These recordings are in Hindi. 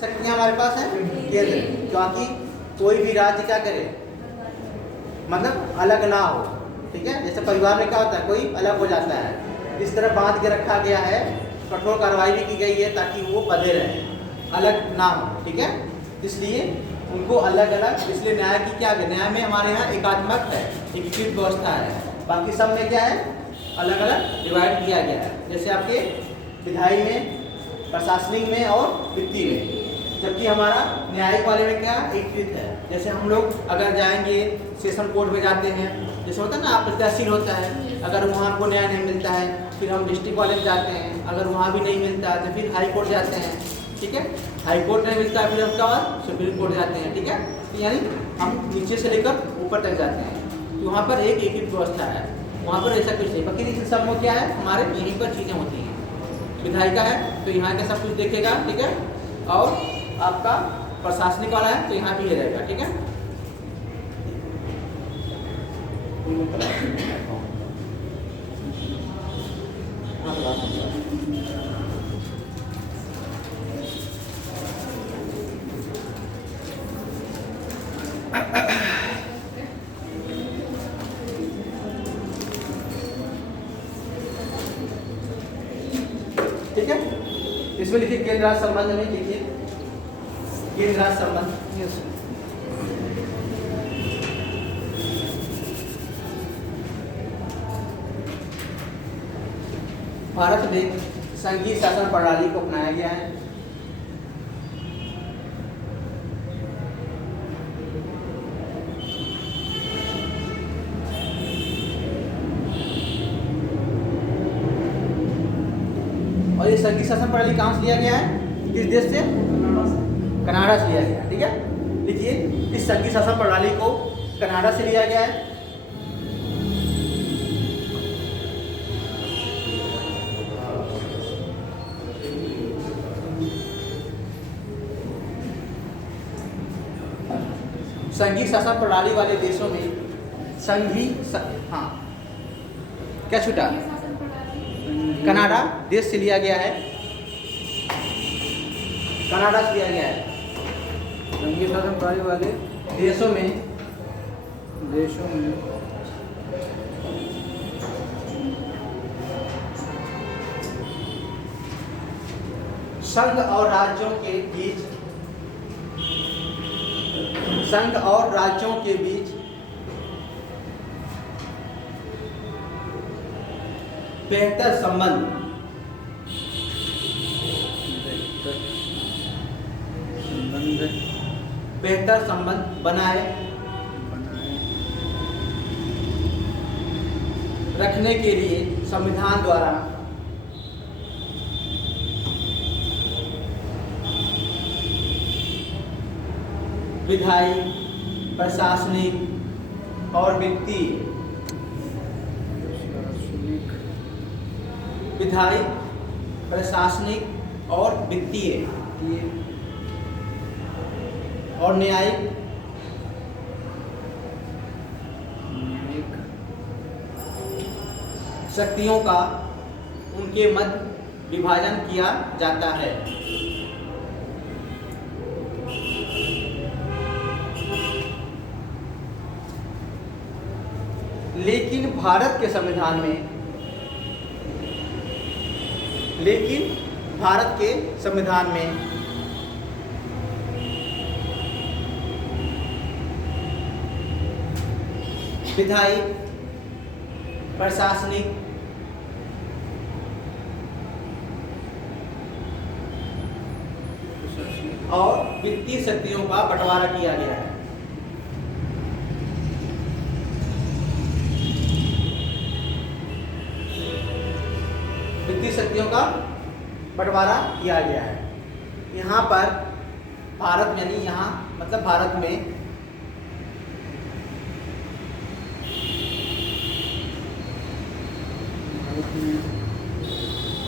शक्तियाँ हमारे पास हैं केंद्र, क्योंकि कोई भी राज्य क्या करे, मतलब अलग ना हो। ठीक है, जैसे परिवार में क्या होता है, कोई अलग हो जाता है, इस तरह बांध के रखा गया है, कठोर कार्रवाई भी की गई है ताकि वो बंधे रहे, अलग ना हो। ठीक है, इसलिए उनको अलग अलग, इसलिए न्याय की क्या है, न्याय में हमारे यहाँ एकात्मक है, एकीकृत व्यवस्था है, बाकी सब में क्या है, अलग अलग डिवाइड किया गया है। जैसे आपके विधायी में, प्रशासनिक में और वित्तीय में, जबकि हमारा न्यायिक वाले में क्या एकीकृत है। जैसे हम लोग अगर जाएंगे सेशन कोर्ट में जाते हैं, जैसे होता है ना, आप तहसील होता है, अगर वहाँ को न्याय नहीं मिलता है फिर हम डिस्ट्रिक्ट वाले में जाते हैं, अगर वहाँ भी नहीं मिलता है तो फिर हाई कोर्ट जाते हैं। ठीक है, हाई कोर्ट नहीं मिलता है फिर उसके बाद सुप्रीम कोर्ट जाते हैं। ठीक है, तो यानी हम नीचे से लेकर ऊपर तक जाते हैं, तो वहाँ पर एक एकीकृत व्यवस्था है, वहाँ पर ऐसा कुछ नहीं। बाकी लेकिन सब में क्या है, हमारे यहीं पर चीज़ें होती हैं। विधायिका है तो यहाँ का सब कुछ देखेगा। ठीक है, और आपका प्रशासनिक वाला है तो यहाँ भी ये रहेगा। ठीक है, ठीक है, इसमें लिखिए केंद्र राज्य संबंध में, लिखिए केंद्र राज्य संबंध। भारत में संघीय शासन प्रणाली को अपनाया गया है। और ये संघीय शासन प्रणाली कहाँ से लिया गया है, किस देश से, कनाडा से लिया गया। ठीक है, देखिए इस संघीय शासन प्रणाली को कनाडा से लिया गया है। संघीय शासन प्रणाली वाले देशों में हाँ क्या छूटा, कनाडा देश से लिया गया है, कनाडा से लिया गया है। संघीय शासन प्रणाली वाले देशों में संघ और राज्यों के बीच बेहतर संबंध बनाए रखने के लिए संविधान द्वारा विधायी, प्रशासनिक और वित्तीय, विधायी, प्रशासनिक और वित्तीय और न्यायिक शक्तियों का उनके मध्य विभाजन किया जाता है। लेकिन भारत के संविधान में विधायी, प्रशासनिक और वित्तीय शक्तियों का बंटवारा किया गया है। वित्तीय शक्तियों का बंटवारा किया गया है। यहाँ पर भारत में, यानी यहाँ मतलब भारत में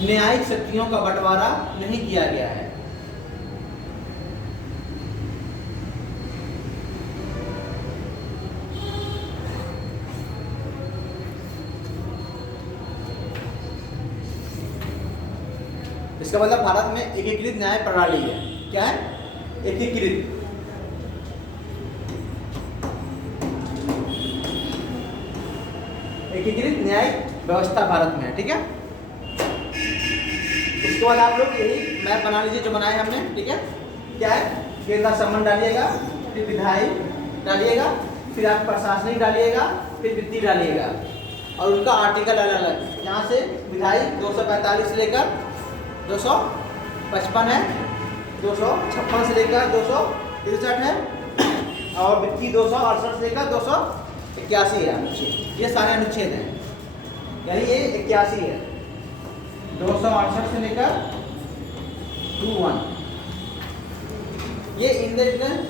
न्यायिक शक्तियों का बंटवारा नहीं किया गया है। इसका मतलब भारत में एकीकृत न्याय प्रणाली है। क्या है? एकीकृत न्यायिक व्यवस्था भारत में है। ठीक है, उसके बाद आप लोग यही मैप बना लीजिए जो बनाए हमने। ठीक है, क्या है, केंद्र का संबंध डालिएगा, फिर विधायी डालिएगा, फिर आप प्रशासनिक डालिएगा, फिर वित्तीय डालिएगा और उनका आर्टिकल अलग अलग। यहाँ से विधायी 245 से लेकर 255 है, 256 से लेकर 263 है और वित्तीय 268 से लेकर 281 है अनुच्छेद। ये सारे अनुच्छेद हैं, यानी ये 81 है, 268 से लेकर 21। ये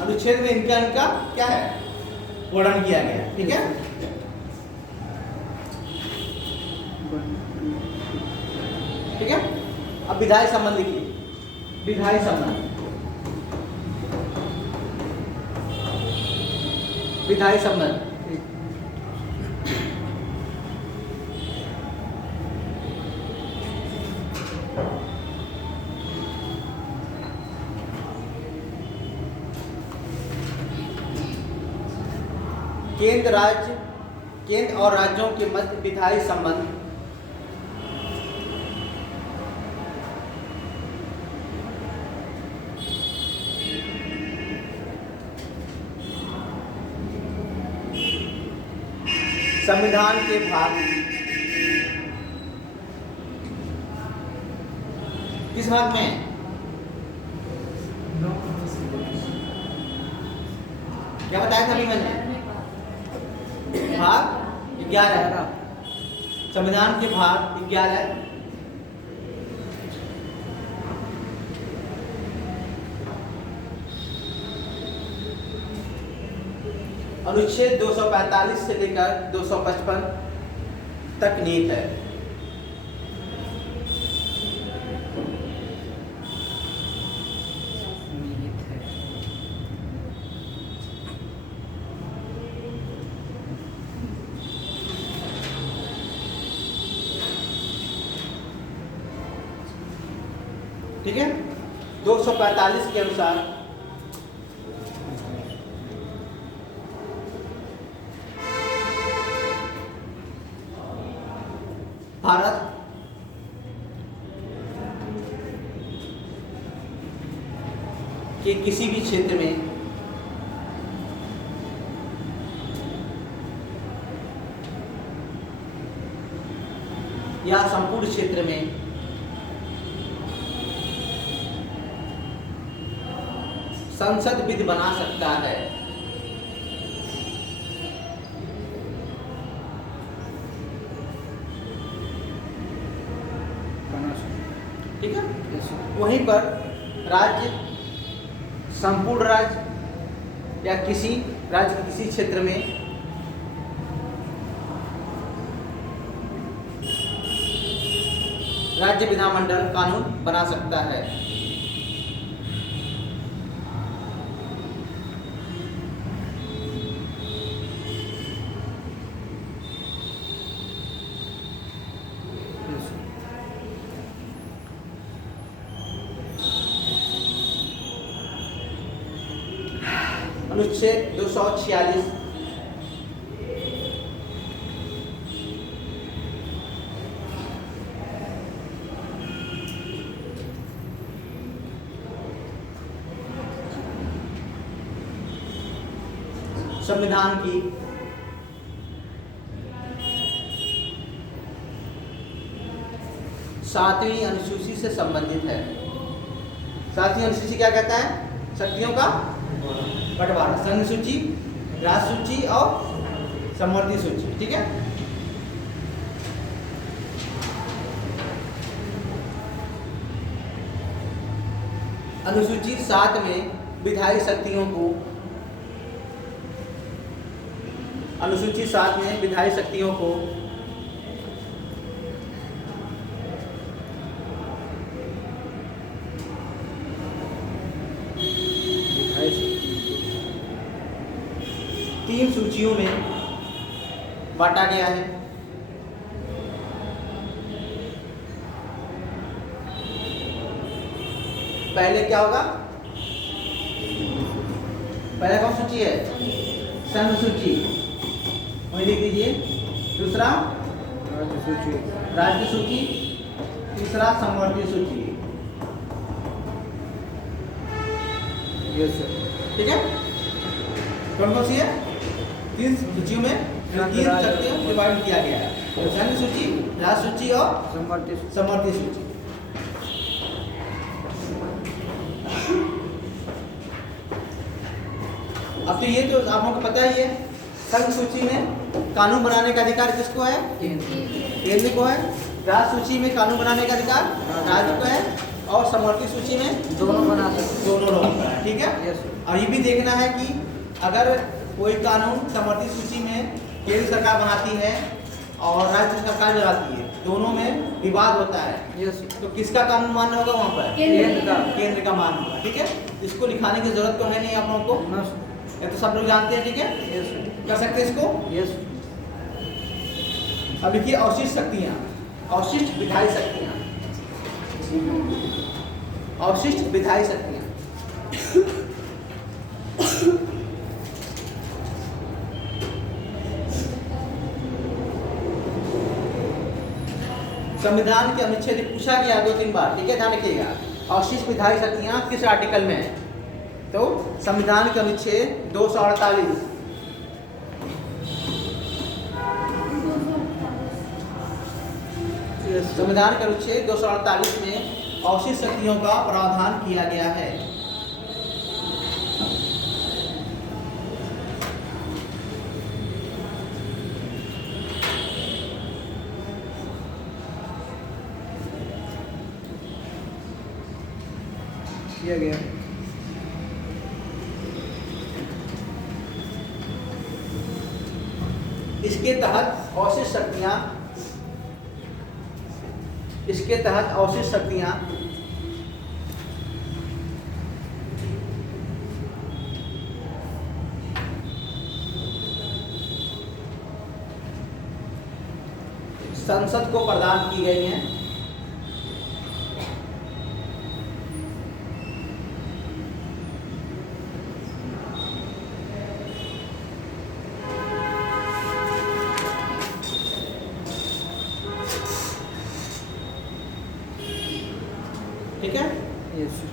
अनुच्छेद में इनका क्या है, वर्णन किया गया। ठीक है, ठीक है। अब विधायी संबंध लिखिए, विधायी संबंध, विधायी संबंध केंद्र और राज्यों के मध्य विधायी संबंध संविधान के भाग किस भाग में, क्या बताया था अभी मैंने, भाग 11, संविधान के भाग 11 अनुच्छेद 245 से लेकर 255 तक नीत है। ठीक है, 245 के अनुसार भारत के किसी भी क्षेत्र में या संपूर्ण क्षेत्र में संसद विधि बना सकता है। ठीक है, वहीं पर राज्य, संपूर्ण राज्य या किसी राज्य के किसी क्षेत्र में राज्य विधानमंडल कानून बना सकता है। अनुच्छेद 246 संविधान की सातवीं अनुसूची से संबंधित है। सातवीं अनुसूची क्या कहता है, शक्तियों का बंटवारा, संघ सूची, राज्य सूची और समवर्ती सूची। ठीक है, अनुसूची 7 में विधायी शक्तियों को, अनुसूची 7 में विधायी शक्तियों को तीन सूचियों में बांटा गया है। पहले क्या होगा, पहला कौन सूची है? संघ सूची, वही लिख दीजिए। दूसरा राज्य सूची। राज्य सूची। तीसरा समवर्ती सूची। Yes sir. ठीक है, कौन कौन सी है? 3 सूचियों में 3 शक्तियों डिवाइड किया गया है, संघ सूची, राज्य सूची और समवर्ती सूची। अब तो ये तो आप लोगों को पता ही है, संघ सूची में कानून बनाने का अधिकार किसको है? केंद्र को है। राज्य सूची में कानून बनाने का अधिकार राज्य को है, और समवर्ती सूची में दोनों बना सकते। दोनों लोगों का है। ठीक है, यस सर। और ये भी देखना है कि अगर कोई कानून समवर्ती सूची में केंद्र सरकार बनाती है और राज्य सरकार लगाती है, दोनों में विवाद होता है, यस सर। तो किसका कानून मान्य होगा वहाँ पर? केंद्र का मान्य होगा। ठीक है, इसको लिखाने की जरूरत तो है नहीं आप लोगों को, ना सर। ये तो सब लोग जानते हैं। ठीक है, यस सर। कर सकते हैं इसको। यस। अब लिखिए अवशिष्ट शक्तियाँ, अवशिष्ट विधायी शक्तियाँ, अवशिष्ट विधायी शक्तियाँ। संविधान के अनुच्छेद पूछा गया 2-3 बार। ठीक है, ध्यान रखिएगा। अवशिष्ट विधायी शक्तियाँ किस आर्टिकल में है? तो संविधान के अनुच्छेद 248। संविधान के अनुच्छेद 248 में अवशिष्ट शक्तियों का प्रावधान किया गया है। किया गया। इसके तहत अवशिष्ट शक्तियां, इसके तहत अवशिष्ट शक्तियां संसद को प्रदान की गई हैं। ठीक है, यस सर।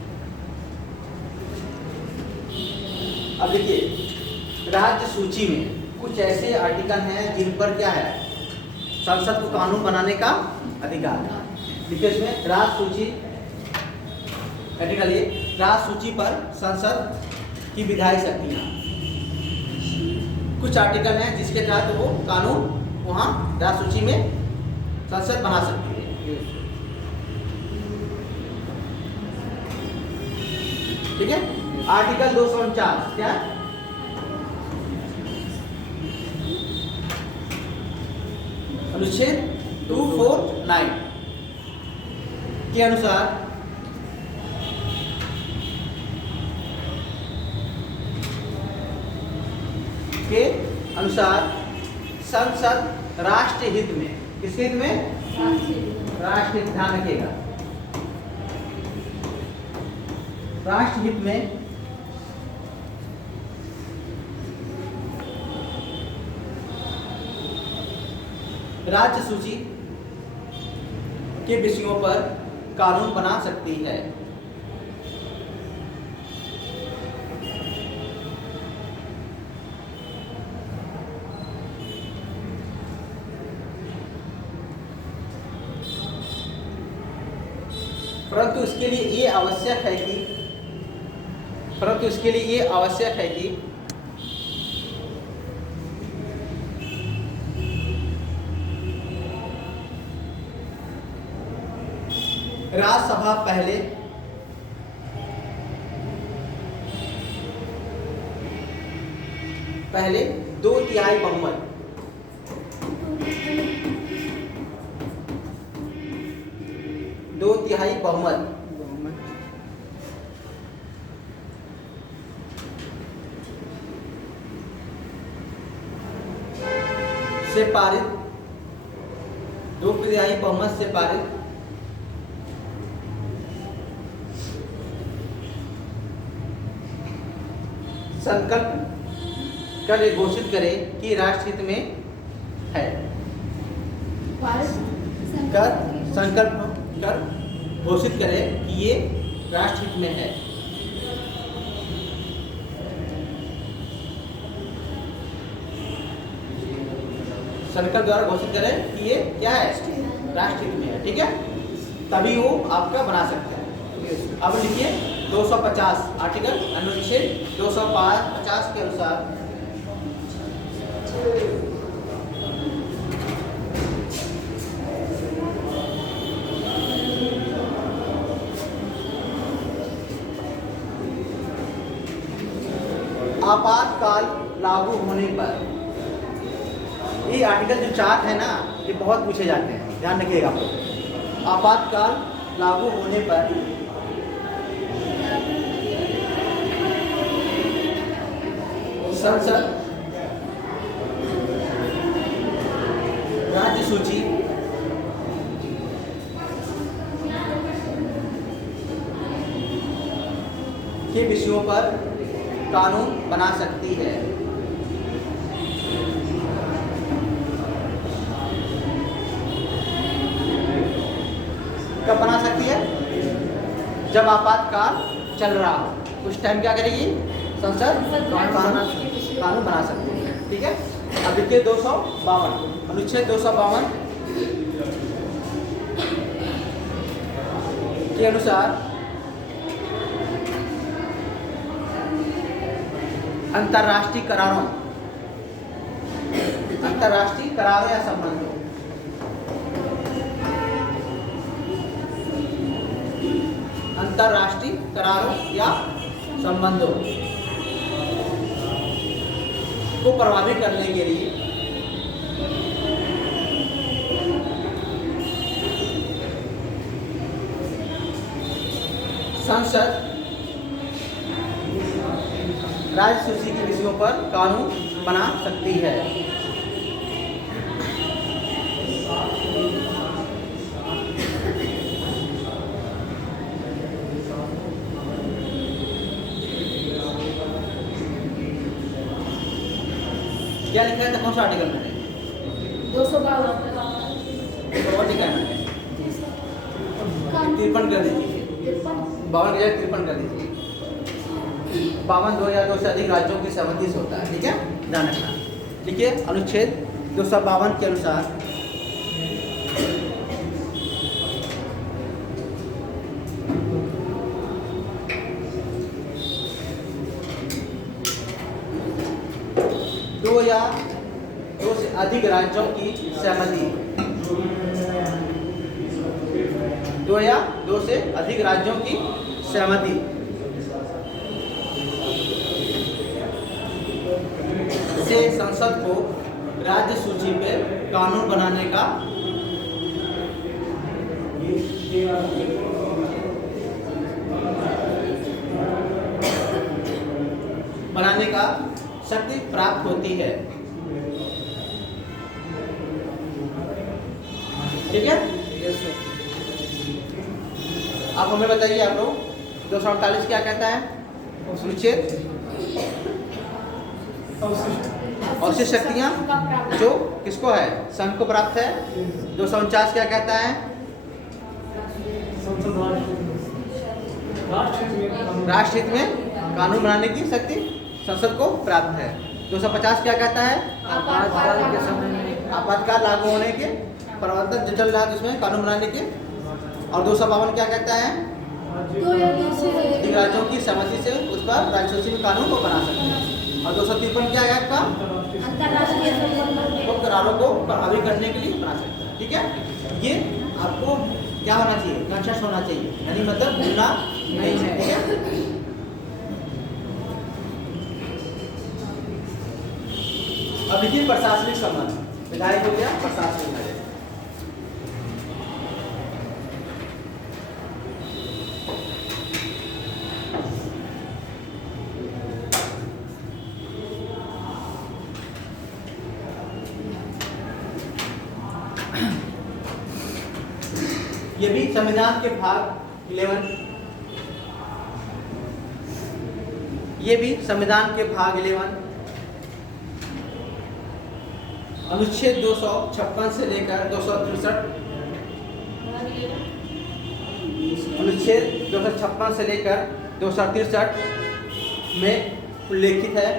अब देखिए राज्य सूची में कुछ ऐसे आर्टिकल हैं जिन पर क्या है? संसद को कानून बनाने का अधिकार है। देखिए इसमें राज्य सूची, आर्टिकल 1, राज्य सूची पर संसद की विधायी शक्तियाँ। कुछ आर्टिकल हैं जिसके तहत वो कानून वहाँ राज्य सूची में संसद बना सकती है। यस। ठीक है, आर्टिकल 249 क्या? अनुच्छेद 249 के अनुसार संसद राष्ट्र हित में, किस हित में? राष्ट्र हित, ध्यान रखिएगा। राष्ट्र हित में राज्य सूची के विषयों पर कानून बना सकती है। परंतु इसके लिए ये आवश्यक है कि राज्यसभा पहले 2/3 बहुमत, बहुमत से पारित, 2/3 बहुमत से पारित संकल्प कर घोषित करे कि राष्ट्रहित में है। संकल्प कर घोषित करे कि ये राष्ट्रहित में है। संकल्प द्वारा घोषित करे कि ये क्या है, राष्ट्रहित में है। ठीक है, तभी वो आपका बना सकते हैं। अब लिखिए 250 आर्टिकल अनुच्छेद 250 के अनुसार आपातकाल लागू होने पर, ये आर्टिकल जो 4 है ना, ये बहुत पूछे जाते हैं, ध्यान रखिएगा आप लोग। आपातकाल लागू होने पर संसद राज्य सूची के विषयों पर कानून बना सकती है। कब बना सकती है? जब आपातकाल चल रहा हो, उस टाइम क्या करेगी संसद? कानून बना सकती है। ठीक है, अब देखिए 252 अनुच्छेद 252 के अनुसार अंतर्राष्ट्रीय करारों या संबंधों, अंतर्राष्ट्रीय करारों या संबंधों को प्रभावित करने के लिए संसद राज्य सूची के विषयों पर कानून बना सकती है। क्या लिखा है? कौन सा आर्टिकल में? 252 53 कर दीजिए, 52 की जगह 53 कर दीजिए। 52 2002 से अधिक राज्यों की सहमति से होता है। ठीक है, ध्यान रखना। देखिए अनुच्छेद 252 के अनुसार दो या दो से अधिक राज्यों की सहमति, 2 या 2 से अधिक राज्यों की सहमति से संसद को राज्य सूची पे कानून बनाने का शक्ति प्राप्त होती है। ठीक है, यस सर। आप हमें बताइए, आप लोग 248 क्या कहता है? अनुच्छेद अवशिष्ट शक्तियां जो किसको है? संघ को प्राप्त है। 249 क्या कहता है? राष्ट्रहित में कानून बनाने की शक्ति संसद को प्राप्त है। 250 क्या कहता है? आपातकाल के समय में आपातकाल लागू होने के प्रवर्तन जो चल रहा है उसमें कानून बनाने के। और 252 क्या कहता है? राज्यों की सहमति से उस पर राज्य सूची में कानून को बना सकते हैं। और 253 क्या है आपका? अंतर्राष्ट्रीय करारों को प्रभावी करने के लिए बना सकते हैं। ठीक है, ये आपको क्या होना चाहिए? कॉन्शियस होना चाहिए, यानी मतलब भूलना नहीं है। ठीक है, अब देखिए प्रशासनिक संबंध। विधायक हो गया, प्रशासनिक है। ये भी संविधान के भाग 11 ये भी संविधान के भाग 11 अनुच्छेद 256 से लेकर 263, अनुच्छेद 256 से लेकर 263 में उल्लेखित है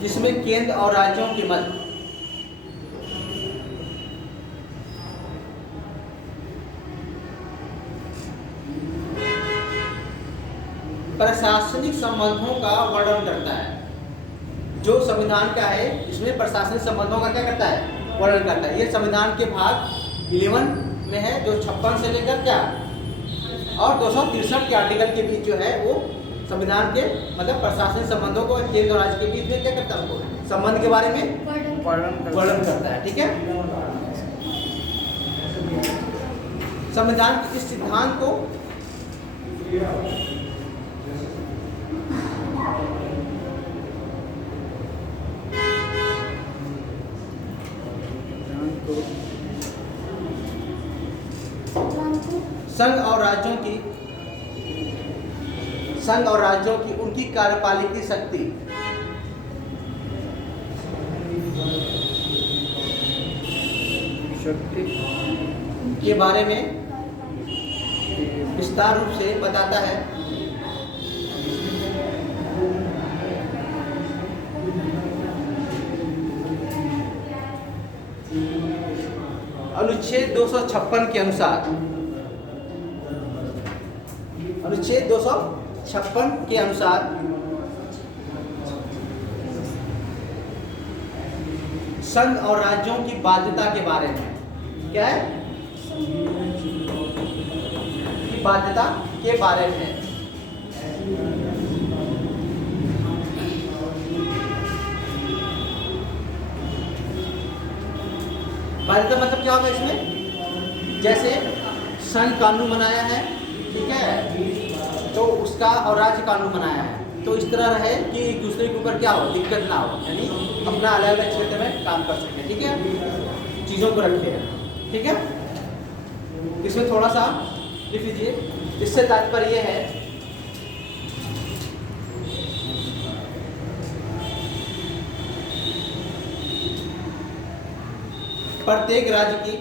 जिसमें केंद्र और राज्यों के मध्य प्रशासनिक संबंधों का वर्णन करता है। जो संविधान का है इसमें प्रशासनिक संबंधों का क्या करता है, वर्णन करता है। ये संविधान के भाग 11 में है, जो 56 से लेकर क्या और 263 के आर्टिकल के बीच जो है वो संविधान के मतलब प्रशासनिक संबंधों को केंद्र और राज्य के बीच में क्या करता है, उनको संबंध के बारे में वर्णन करता है। ठीक है, संविधान के इस सिद्धांत को संघ और राज्यों की उनकी कार्यपालिकी शक्ति के बारे में विस्तार रूप से बताता है। अनुच्छेद 256 के अनुसार, अनुच्छेद 256 के अनुसार संघ और राज्यों की बाध्यता के बारे में क्या है, बाध्यता के बारे में बाध्यता मतलब क्या होगा इसमें, जैसे संघ कानून बनाया है, ठीक है, तो उसका और राज्य कानून बनाया है, तो इस तरह रहे कि एक दूसरे के ऊपर क्या हो, दिक्कत ना हो, यानी अपना अलग अलग क्षेत्र में काम कर सके। ठीक है, चीज़ों को रखे, ठीक है। इसमें थोड़ा सा लिख लीजिए, इससे तात्पर्य है प्रत्येक राज्य की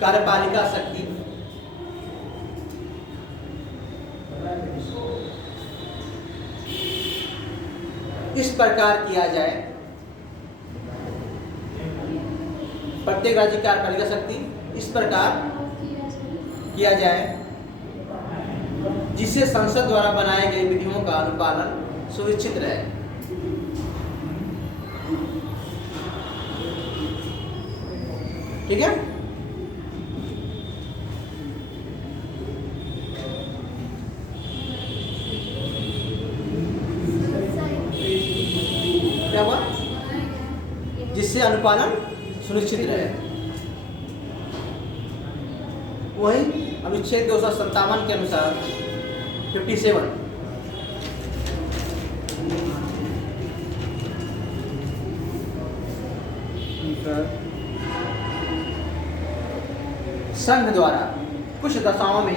कार्यपालिका शक्ति इस प्रकार किया जाए, प्रत्येक राज्य की कार्यपालिका शक्ति इस प्रकार किया जाए जिससे संसद द्वारा बनाए गए विधियों का अनुपालन सुनिश्चित रहे। ठीक है, क्या हुआ, जिससे अनुपालन सुनिश्चित रहे। वही अनुच्छेद 257 के अनुसार 57 संघ द्वारा कुछ दशाओं में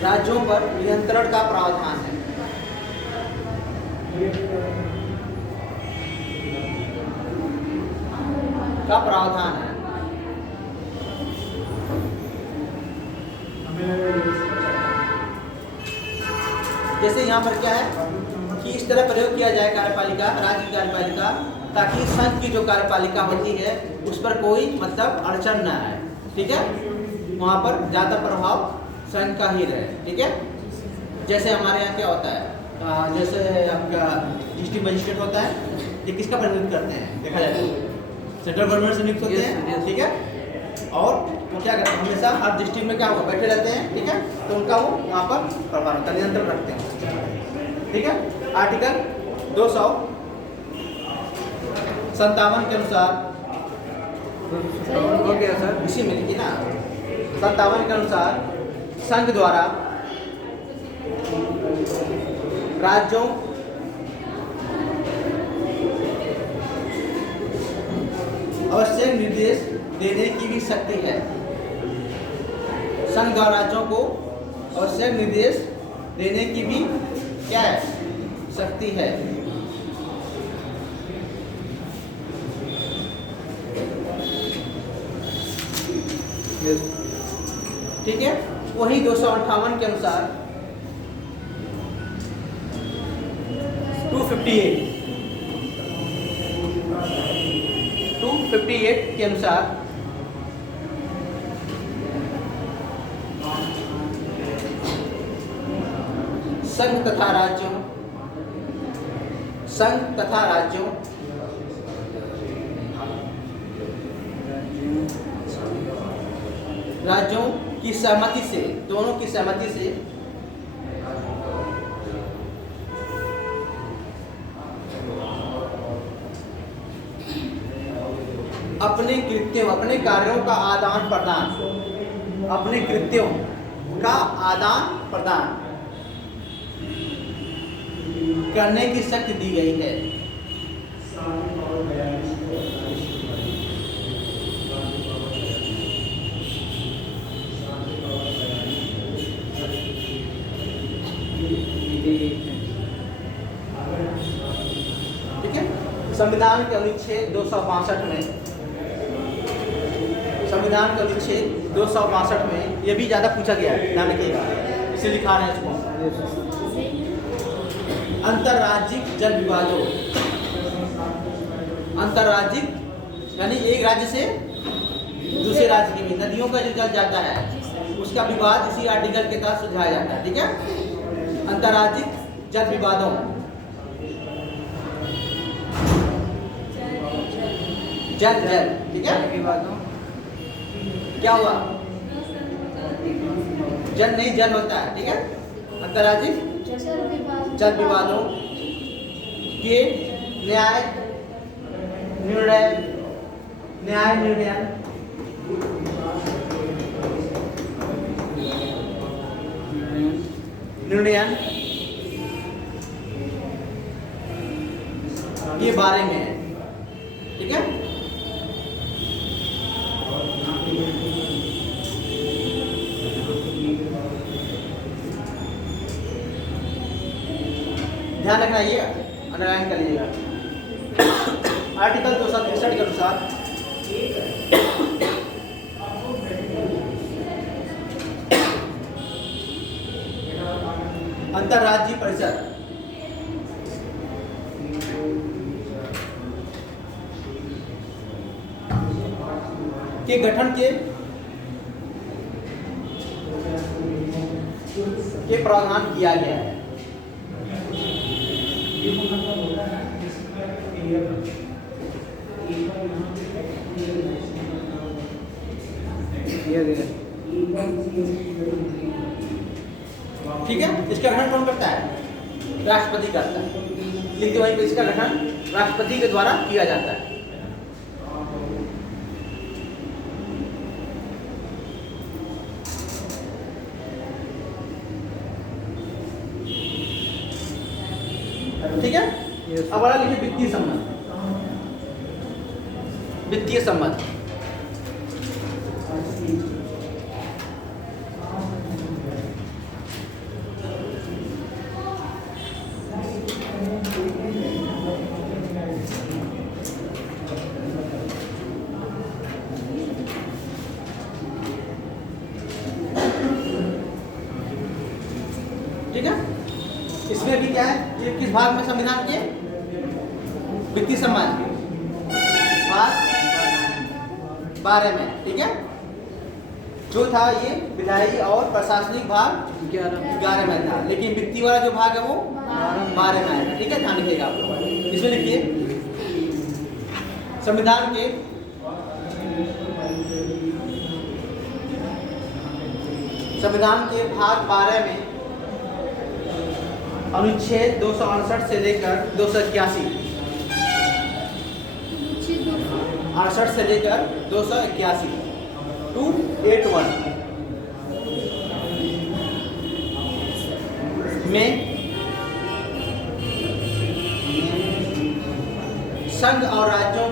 राज्यों पर नियंत्रण का प्रावधान है। जैसे यहाँ पर क्या है कि इस तरह प्रयोग किया जाए कार्यपालिका, राज्य की कार्यपालिका, ताकि संघ की जो कार्यपालिका होती है उस पर कोई मतलब अड़चन न आए। ठीक है, वहाँ पर ज़्यादा प्रभाव संघ का ही रहे। ठीक है, जैसे हमारे यहाँ क्या होता है, जैसे आपका डिस्ट्रिक्ट मजिस्ट्रेट होता है, ये किसका प्रतिनिधित्व करते हैं, देखा जाए तो सेंट्रल गवर्नमेंट से नियुक्त होते हैं। ठीक है, और वो क्या करते हैं, हमेशा हर डिस्ट्रिक्ट में क्या होगा, बैठे रहते हैं। ठीक है, तो उनका वो वहाँ पर प्रभाव होता है, नियंत्रण रखते हैं। ठीक है, आर्टिकल 257 के अनुसार हो गया सर। इसी में लिखी ना, 57 के अनुसार संघ द्वारा राज्यों आवश्यक निर्देश देने की भी शक्ति है। संघ द्वारा राज्यों को आवश्यक निर्देश देने की भी क्या है, शक्ति है। ठीक है, वही 258 के अनुसार 258 के अनुसार संघ तथा राज्यों की सहमति से, दोनों की सहमति से अपने कृत्यों, अपने कार्यों का आदान प्रदान, अपने कृत्यों का आदान प्रदान करने की शक्ति दी गई है। ठीक है, संविधान के अनुच्छेद 262 में, संविधान के अनुच्छेद 262 में ये भी ज्यादा पूछा गया है, ध्यान रखिएगा, इसे लिखा रहे हैं इसको। अंतर्राज्यिक जल विवादों, अंतर्राज्यिक यानी एक राज्य से दूसरे राज्य की, नदियों का जो जल जाता है उसका विवाद इसी आर्टिकल के तहत सुलझाया जाता है। ठीक है, अंतर्राज्यिक जल विवादों, जल, ठीक है, विवादों क्या हुआ, जल नहीं जल होता है। ठीक है, अंतर्राज्यिक जल विवादों के न्याय निर्णयन के बारे में है। ठीक है, ध्यान रखना, ये अंडरलाइन कर लीजिएगा। आर्टिकल 263 के अनुसार अंतर्राज्यीय परिषद के गठन के प्रावधान किया गया है। ठीक है, इसका गठन कौन करता है, राष्ट्रपति करता है। लिखते वहीं पे इसका गठन राष्ट्रपति के द्वारा किया जाता है। ठीक है, अब वाला लिखिए वित्तीय संबंध, वित्तीय संबंध। ठीक है, इसमें भी क्या है, ये किस भाग में संविधान के, वित्तीय संबंध भाग 12 में। ठीक है, जो था ये विधायी और प्रशासनिक भाग 11 में था, लेकिन वित्तीय वाला जो भाग है वो 12 में आएगा। ठीक है, ध्यान रखिएगा आप लोग। इसमें लिखिए संविधान के संविधान के भाग 12 में अनुच्छेद 268 से लेकर 281, 68 से लेकर 281 281 में संघ और राज्यों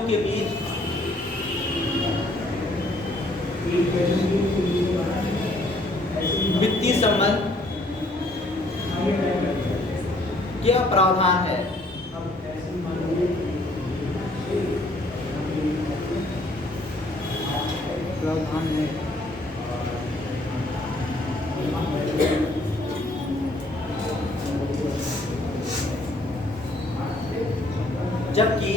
के बीच वित्तीय संबंध क्या प्रावधान है। प्रावधान में जबकि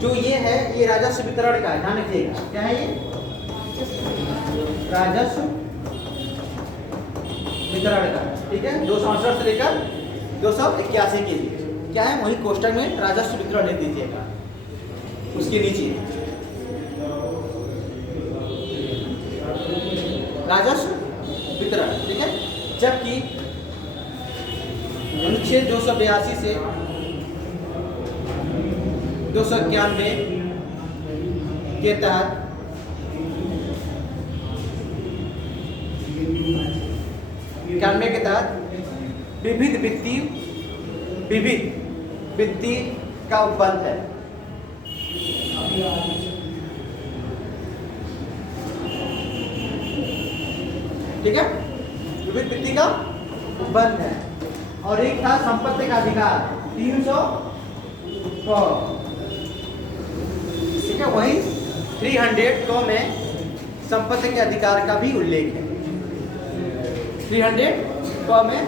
जो ये है ये राजस्व वितरण का है, ध्यान रखिएगा। क्या है ये? राजस्व वितरण का, ठीक है। 268 से लेकर 281 के लिए क्या है, वही कोष्टक में राजस्व वितरण लिख दीजिएगा, उसके नीचे राजस्व वितरण, ठीक है। जबकि अनुच्छेद 282 से 291 के तहत विविध वित्तीय का उपबंध है। ठीक है, विविध वित्तीय का उपबंध है। और एक था संपत्ति का अधिकार 300, ठीक है। वही 300 में संपत्ति के अधिकार का भी उल्लेख है। 300 में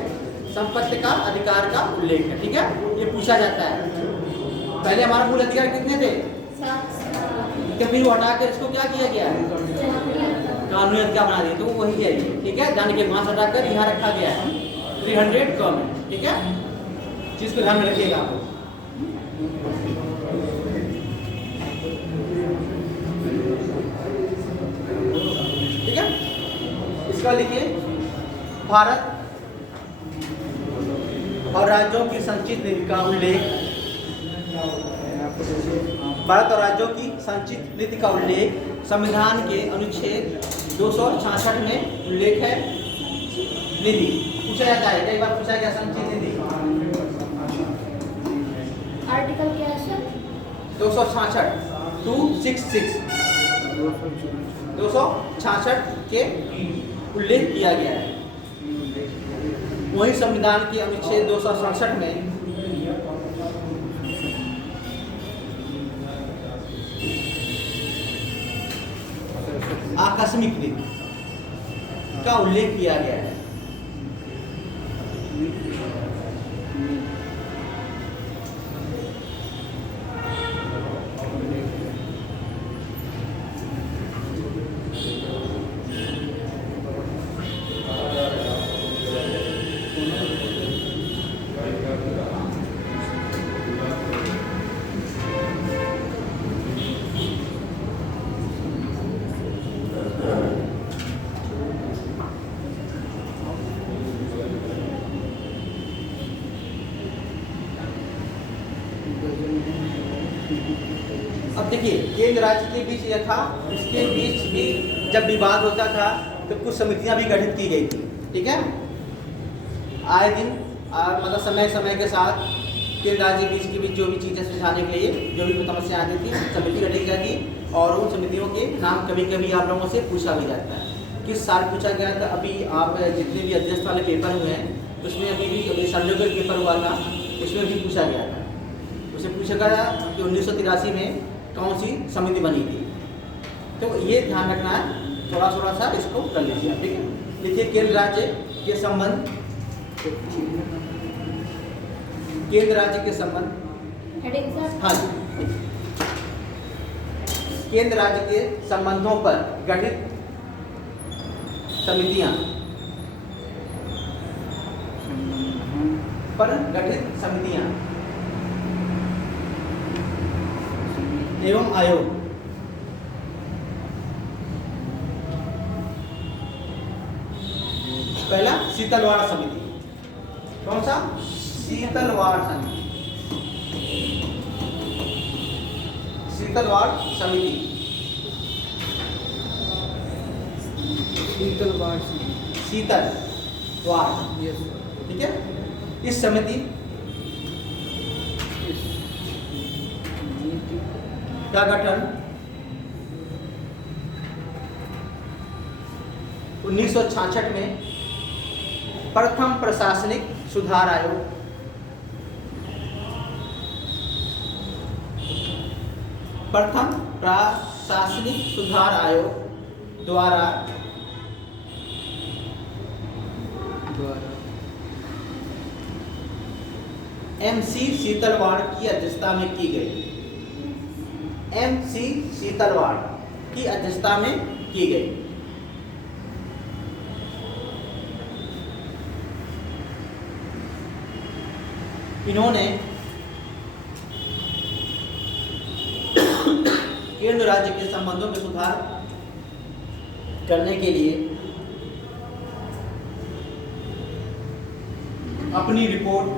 संपत्ति का अधिकार का उल्लेख है, ठीक है। ये पूछा जाता है। पहले हमारा मूल अधिकार कितने थे, तो फिर वो हटाकर इसको क्या किया गया है, कानूनी अधिकार बना दिया, तो वही है ये, ठीक है। जान के वहां से हटाकर यहाँ रखा गया है 300 में, ठीक है। चीज को ध्यान में रखिएगा आप। ठीक है, इसका लिखिए भारत और राज्यों की संचित नीति का उल्लेख, भारत और राज्यों की संचित नीति का उल्लेख संविधान के अनुच्छेद 266 में उल्लेख है। निधि पूछा जाता है, कई बार पूछा गया संचित निधि। आर्टिकल क्या है सर? 266 266 के उल्लेख किया गया है। वही संविधान के अनुच्छेद 267 में आकस्मिक निधि का उल्लेख किया गया है। अब देखिए, केंद्र राज्य के बीच यह था, इसके बीच भी जब विवाद होता था तो कुछ समितियां भी गठित की गई थी, ठीक है। आए दिन मतलब समय के साथ केंद्र राज्य बीच के बीच जो भी चीज़ें सुलझाने के लिए जो भी समस्या आती थी, समिति गठित जाती और उन समितियों के नाम कभी कभी आप लोगों से पूछा भी जाता है। किस साल पूछा गया था, अभी आप जितने भी अध्यक्ष वाले पेपर हुए हैं उसमें अभी सर्टिफिकेट पेपर हुआ था, उसमें भी पूछा गया था। उसे पूछा गया कि 1983 में कौन सी समिति बनी थी। तो ये ध्यान रखना है, थोड़ा सा इसको कर लीजिए, ठीक है। देखिए, केंद्र राज्य के संबंध, केंद्र राज्य के संबंध, हाँ जी, केंद्र राज्य के संबंधों पर गठित समितियां पर गठित समितियां एवं आयोग। पहला शीतलवाड़ समिति। कौन सा? शीतलवाड़ समिति। शीतलवाड़ समिति। शीतल वार्ड से। शीतलवाड़, यस ठीक है। इस समिति का गठन 1966 में प्रथम प्रशासनिक सुधार आयोग, प्रथम प्रशासनिक सुधार आयोग द्वारा MC शीतलवाड़ की अध्यक्षता में की गई। MC शीतलवाड़ की अध्यक्षता में की गई। इन्होंने केंद्र राज्य के संबंधों में सुधार करने के लिए अपनी रिपोर्ट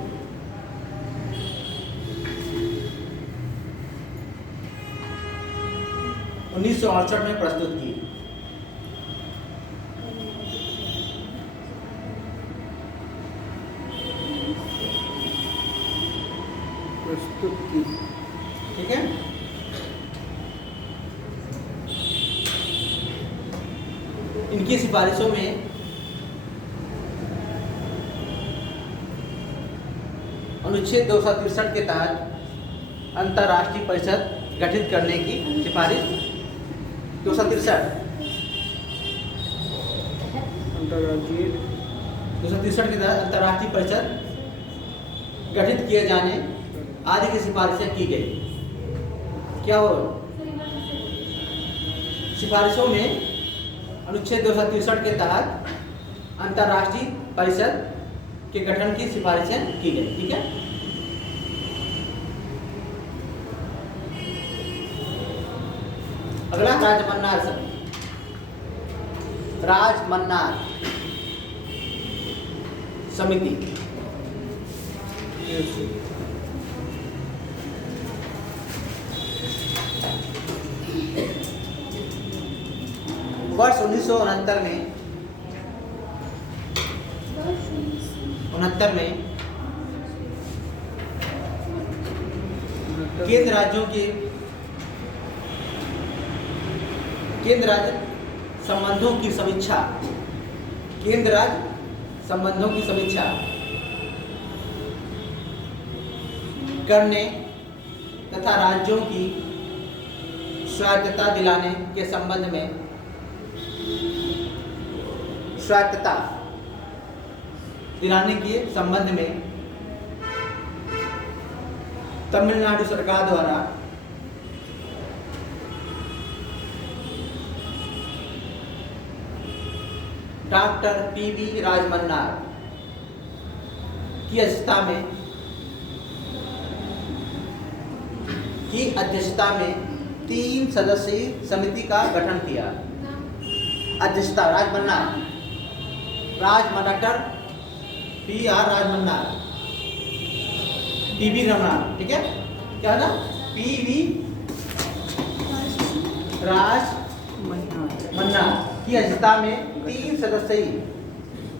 1968 में प्रस्तुत की। ठीक है। इनकी सिफारिशों में अनुच्छेद 263 के तहत अंतर्राष्ट्रीय परिषद गठित करने की सिफारिश 263 के तहत अंतर्राष्ट्रीय परिषद गठित किए जाने आदि की सिफारिशें की गई। क्या हो? सिफारिशों में अनुच्छेद 263 के तहत अंतर्राष्ट्रीय परिषद के गठन की सिफारिशें की गई। ठीक है। अगला राजमन्नार समिति। राजमन्नार समिति वर्ष 1969 में केंद्र राज्यों के केंद्र राज्य संबंधों की समीक्षा करने तथा राज्यों की स्वायत्तता दिलाने के संबंध में तमिलनाडु सरकार द्वारा डॉक्टर PV राजमन्नार की अध्यक्षता में 3 सदस्यीय समिति का गठन किया। अध्यक्षता राजमन्नार PR राजमन्नार, PV रमनार। ठीक है। क्या ना? PV राजमन्नार की अध्यक्षता में 3 सदस्यीय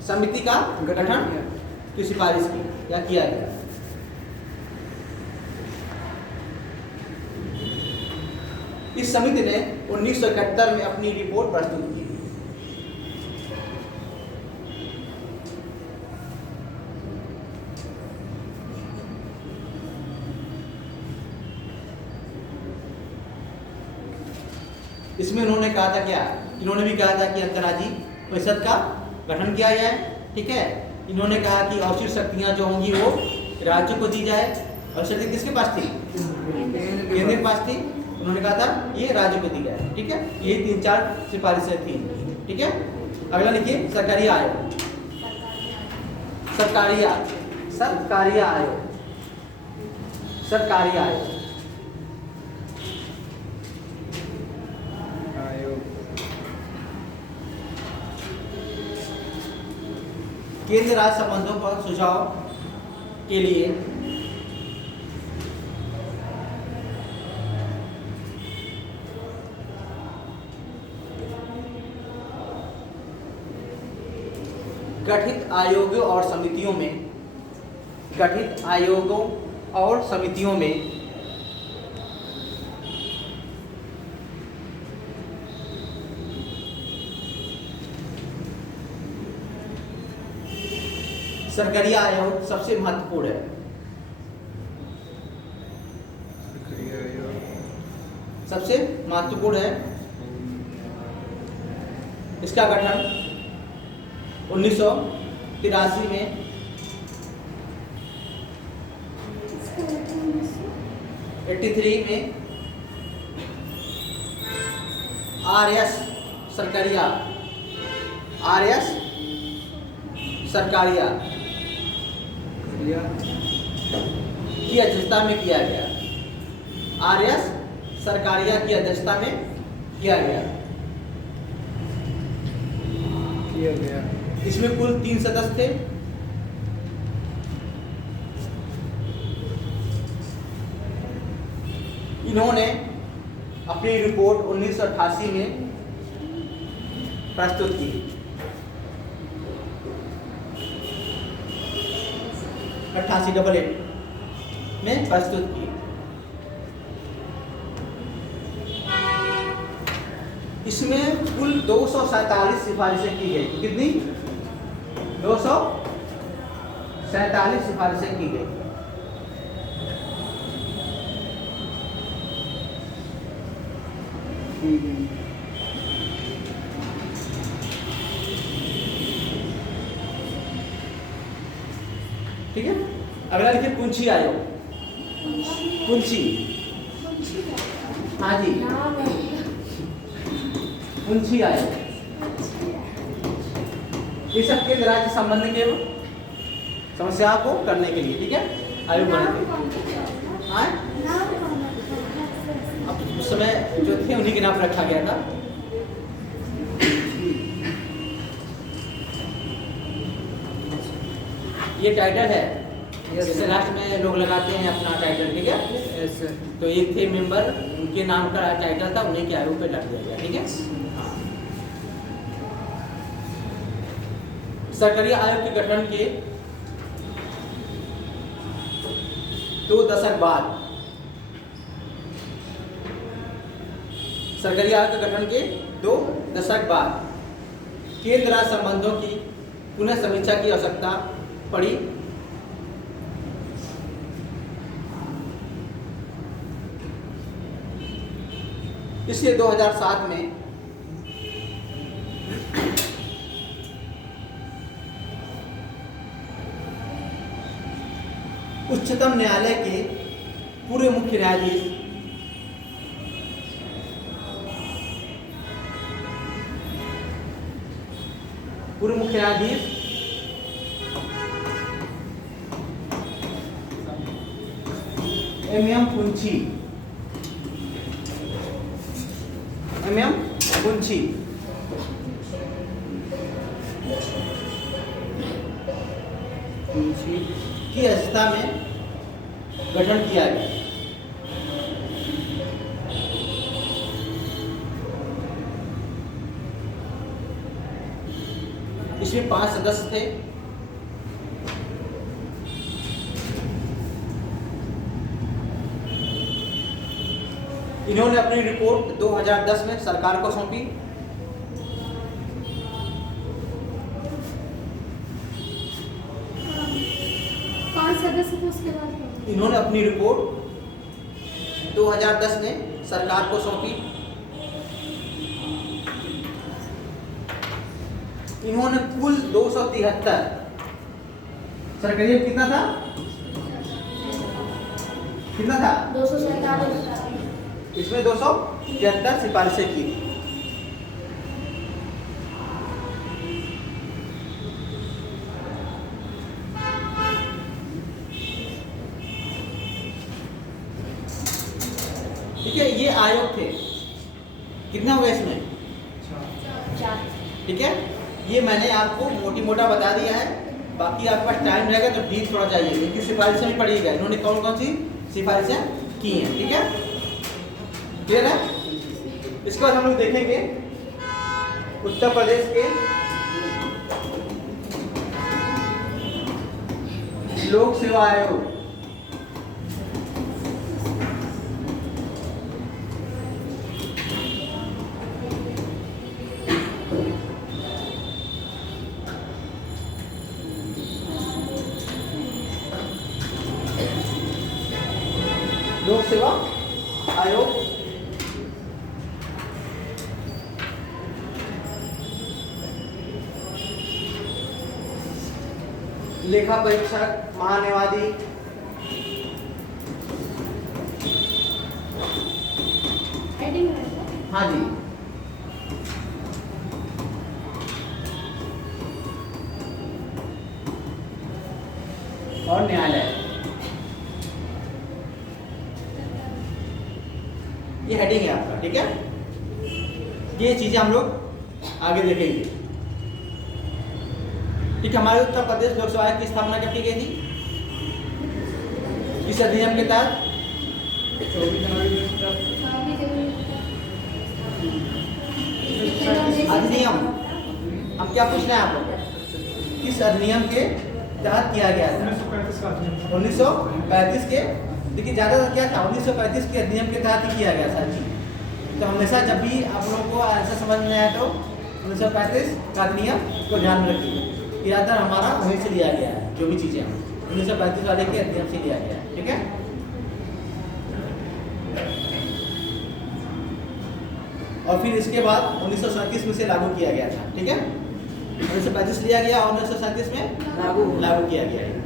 समिति का गठन की सिफारिश की या किया गया। इस समिति ने 1971 में अपनी रिपोर्ट प्रस्तुत की। इसमें उन्होंने कहा था क्या? इन्होंने भी कहा था कि अंतर्राज्यीय परिषद का गठन किया जाए। ठीक है। इन्होंने कहा कि अवशिष्ट शक्तियां जो होंगी वो राज्यों को दी जाए। और शक्ति किसके पास थी? केंद्र के पास थी। उन्होंने कहा था ये राज्य को दी जाए। ठीक है। ये 3-4 सिफारिशें थी। ठीक है। अगला लिखिए सरकारी आयोग। सरकारी आयोग, सरकारी आयोग। केंद्र राज्य संबंधों पर सुझाव के लिए गठित आयोगों और समितियों में, गठित आयोगों और समितियों में सरकारी आयोग सबसे महत्वपूर्ण है। सबसे महत्वपूर्ण है। इसका गठन 1983 में 83 में RS सरकारिया, RS सरकारिया की अध्यक्षता में किया गया। RS सरकारिया की अध्यक्षता में किया गया। इसमें कुल 3 सदस्य थे। इन्होंने अपनी रिपोर्ट 1988 में प्रस्तुत की। 88 में प्रस्तुत की। इसमें कुल 247 सिफारिशें की गई। कितनी? 247 सिफारिशें की गई। ठीक है। अगला लिखिए पुंछी आयोग। पुंछी, हाँ जी, पुंछी आयोग। ये सब केंद्र राज्य संबंध के समस्या को करने के लिए, ठीक है, आयोग बने थे। हाँ, अब उस समय जो थे उन्हीं के नाम रखा गया था। ये टाइटल है, जैसे लास्ट में लोग लगाते हैं अपना टाइटल, ठीक है। तो ये थे मेंबर, उनके नाम का टाइटल था, उन्हीं के आयोग पे लग दिया गया, ठीक है। हाँ। सरकारी आयोग के गठन के 2 दशक बाद, सरकारी आयोग के गठन के 2 दशक बाद केंद्र राज्य संबंधों की पुनः समीक्षा की आवश्यकता पड़ी। इसलिए 2007 में उच्चतम न्यायालय के पूर्व मुख्य न्यायाधीश MM पुंछी, MM पुंछी की अध्यक्षता में गठन किया गया। इसमें 5 सदस्य थे। इन्होंने अपनी रिपोर्ट 2010 में सरकार को सौंपी। उसके बाद इन्होंने अपनी रिपोर्ट 2010 में सरकार को सौंपी। इन्होंने कुल 273, सरकारी कितना था? कितना था? 247। इसमें 273 सिफारिशें की। ठीक है, ये आयोग थे। कितना हुआ इसमें? 4। ठीक है, ये मैंने आपको मोटी मोटा बता दिया है। बाकी आपके पास टाइम रहेगा तो डीप थोड़ा जाइए, इनकी सिफारिशें भी पढ़िएगा, इन्होंने कौन कौन सी सिफारिशें की हैं। ठीक है, क्लियर है? इसके बाद हम लोग देखेंगे उत्तर प्रदेश के लोक सेवा आयोग। लोक सेवा आयोग लेखा परीक्षक, महान्यायवादी, हेडिंग है क्या? हाँ जी, और न्यायालय, ये हेडिंग है आपका। ठीक है, ये चीजें हम लोग आगे देखेंगे। ठीक है, हमारे उत्तर प्रदेश लोक सेवा आयोग की स्थापना कब की गई थी? किस अधिनियम के तहत? 24 जनवरी अधिनियम। हम क्या पूछ रहे हैं आपको? किस अधिनियम के तहत किया गया था? 1935 के। देखिए ज़्यादातर क्या था, 1935 के अधिनियम के तहत ही किया गया था जी। तो हमेशा जब भी आप लोगों को आंसर समझ में आया तो 1935 का अधिनियम को ध्यान में रखिए। ज़्यादातर हमारा वहीं से लिया गया है, जो भी चीज़ें 1935 वाले के अधिनियम से लिया गया है। ठीक है, और फिर इसके बाद 1937 में से लागू किया गया था। ठीक है, 1935 लिया गया और 1937 में लागू किया गया है।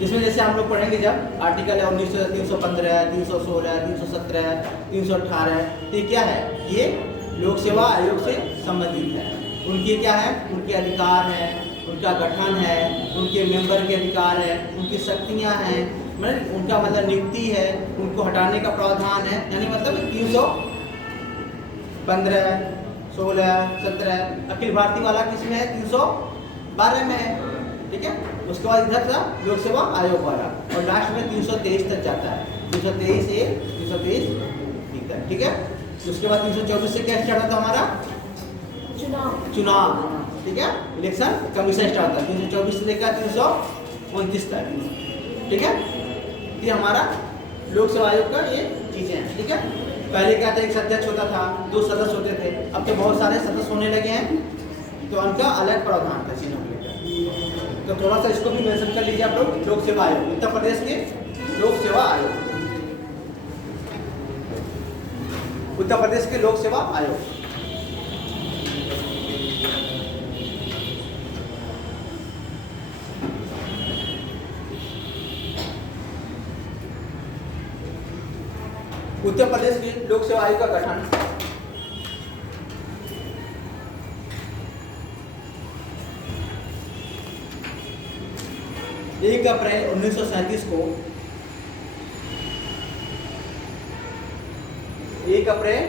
इसमें जैसे हम लोग पढ़ेंगे जब आर्टिकल है 315, 316, 317, 318, तो ये क्या है? ये लोक सेवा आयोग से संबंधित है। उनके क्या है? उनके अधिकार हैं, उनका गठन है, उनके मेंबर के अधिकार है, उनकी शक्तियां हैं, मतलब उनका मतलब नियुक्ति है, उनको हटाने का प्रावधान है। यानी मतलब 315, 16, 17, अखिल भारतीय वाला किसमें है? 312 में है। ठीक है, उसके बाद इधर था लोक सेवा आयोग वाला, और लास्ट में 323 तक जाता है। 323 ए, 323 बी तक। ठीक है, उसके बाद 324 से क्या स्टार्ट होता है हमारा? चुनाव। ठीक है, इलेक्शन कमीशन स्टार्ट होता है 324 से लेकर 329 तक। ठीक है, ये हमारा लोक सेवा आयोग का ये चीजें हैं। ठीक है, पहले क्या था? एक अध्यक्ष होता था, 2 सदस्य होते थे। अब तो बहुत सारे सदस्य होने लगे हैं, तो उनका अलग प्रावधान था चीनों के लिए। तो थोड़ा सा इसको भी मेंशन कर लीजिए आप लोग। लोक सेवा आयोग, उत्तर प्रदेश के लोक सेवा आयोग, उत्तर प्रदेश के लोक सेवा आयोग। उत्तर प्रदेश की लोक सेवा आयोग का गठन 1 अप्रैल 1937 को 1 अप्रैल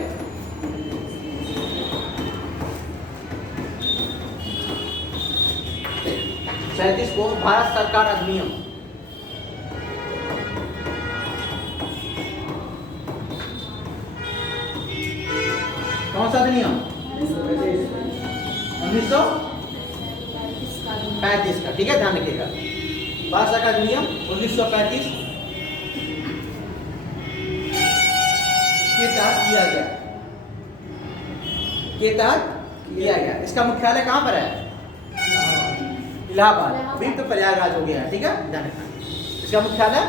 1937 को भारत सरकार अधिनियम कौन सा अधिनियम? 1935 का। ठीक है, ध्यान रखिएगा, भारत सरकार अधिनियम 1935 के तहत किया गया। इसका मुख्यालय कहाँ पर है? इलाहाबाद। अभी तो प्रयागराज हो गया है। ठीक है, ध्यान रखना, इसका मुख्यालय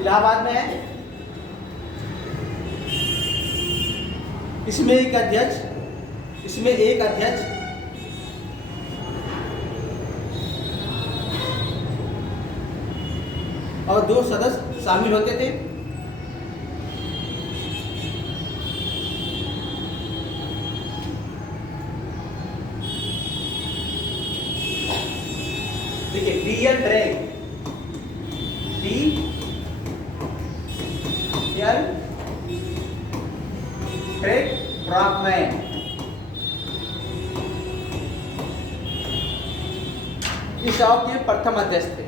इलाहाबाद में है। इसमें एक अध्यक्ष और 2 सदस्य शामिल होते थे। देखिए DL drag, dear Frederick Brockman इस आयोग के प्रथम अध्यक्ष थे।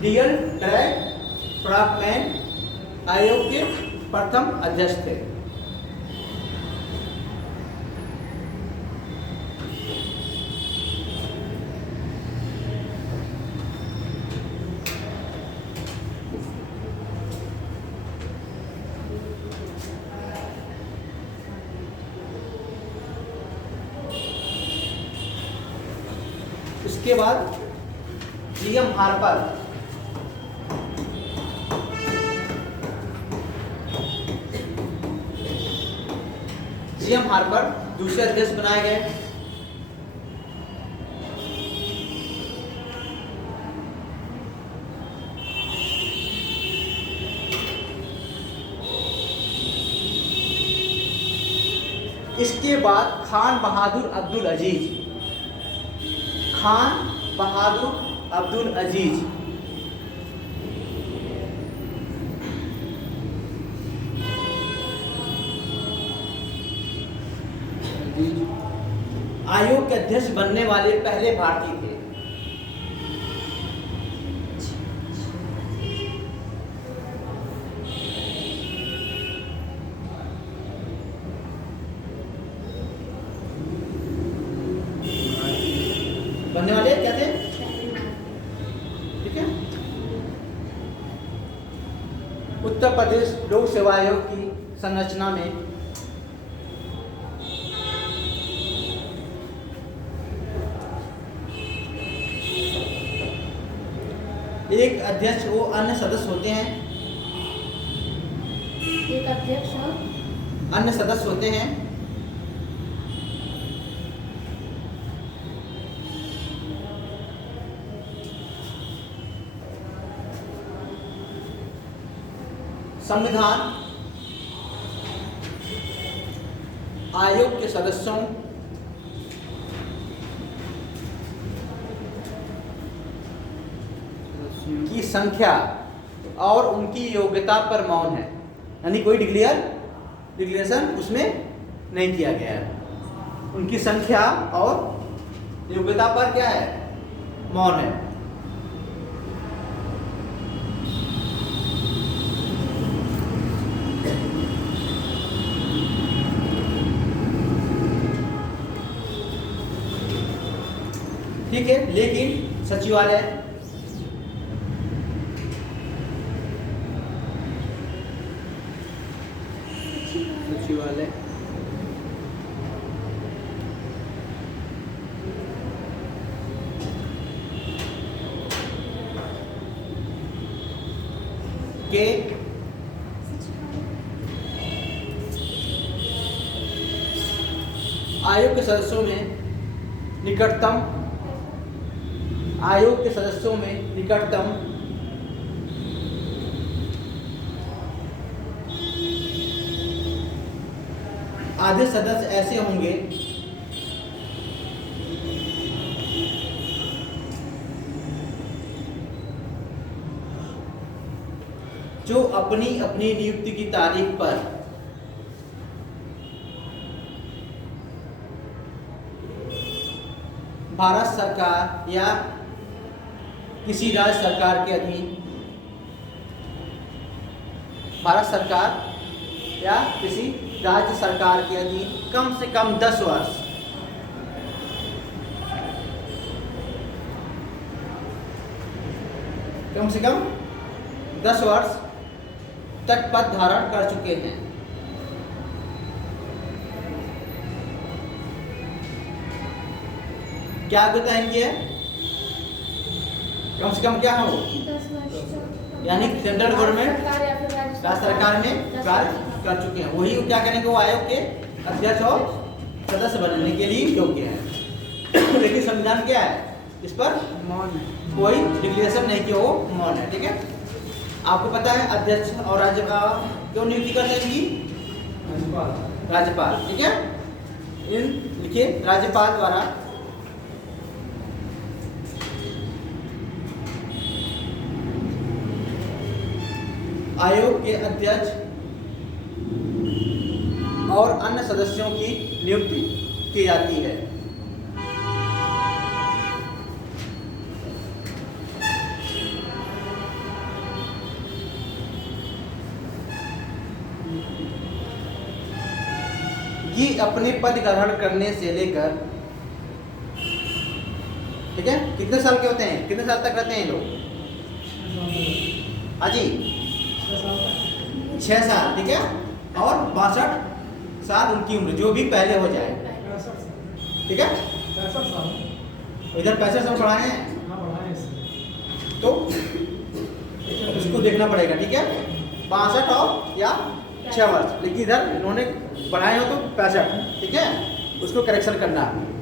डियर फ्रेडरिक ब्रॉकमैन आयोग के प्रथम अध्यक्ष थे। उसके बाद जीएम हार्पर दूसरे अध्यक्ष बनाए गए। इसके बाद खान बहादुर अब्दुल अजीज आयोग के अध्यक्ष बनने वाले पहले भारतीय थे। बनने वाले क्या थे? ठीक है। उत्तर प्रदेश लोक सेवा आयोग की संरचना में एक अध्यक्ष वो अन्य सदस्य होते हैं। एक अध्यक्ष और अन्य सदस्य होते हैं। संविधान आयोग के सदस्यों की संख्या और उनकी योग्यता पर मौन है, यानी कोई डिक्लेरेशन उसमें नहीं किया गया है। उनकी संख्या और योग्यता पर क्या है? मौन है। ठीक है, लेकिन सचिवालय के आयोग के सदस्यों में निकटतम आधे सदस्य ऐसे होंगे जो अपनी अपनी नियुक्ति की तारीख पर भारत सरकार या किसी राज्य सरकार के अधीन भारत सरकार या किसी राज्य सरकार के अधीन कम से कम 10 वर्ष तक पद धारण कर चुके हैं। क्या योग्यता इनकी है? कम से कम क्या हो, 10 वर्ष यानी सेंट्रल गवर्नमेंट राज्य सरकार में कार्य कर चुके हैं। वही क्या करेंगे? वो आयोग के अध्यक्ष और सदस्य बनने के लिए योग्य है। लेकिन संविधान क्या है? इस पर मौन है, कोई डिक्लेरेशन नहीं किया, वो मौन है। ठीक है, आपको पता है अध्यक्ष और राज्यपाल क्यों नियुक्ति करते हैं? राज्यपाल। ठीक है, इन लिखिए राज्यपाल द्वारा आयोग के अध्यक्ष और अन्य सदस्यों की नियुक्ति की जाती है। ये अपने पद ग्रहण करने से लेकर, ठीक है, कितने साल के होते हैं, कितने साल तक रहते हैं लोग? हाँ जी, 6 साल, ठीक है, और 62 साल उनकी उम्र, जो भी पहले हो जाए, ठीक है। 65 साल इधर 65 साल बढ़ाए हैं तो उसको देखना पड़ेगा, ठीक है, 62 और या 6 वर्ष, लेकिन इधर इन्होंने बढ़ाए हो तो 65, ठीक है, उसको करेक्शन करना है।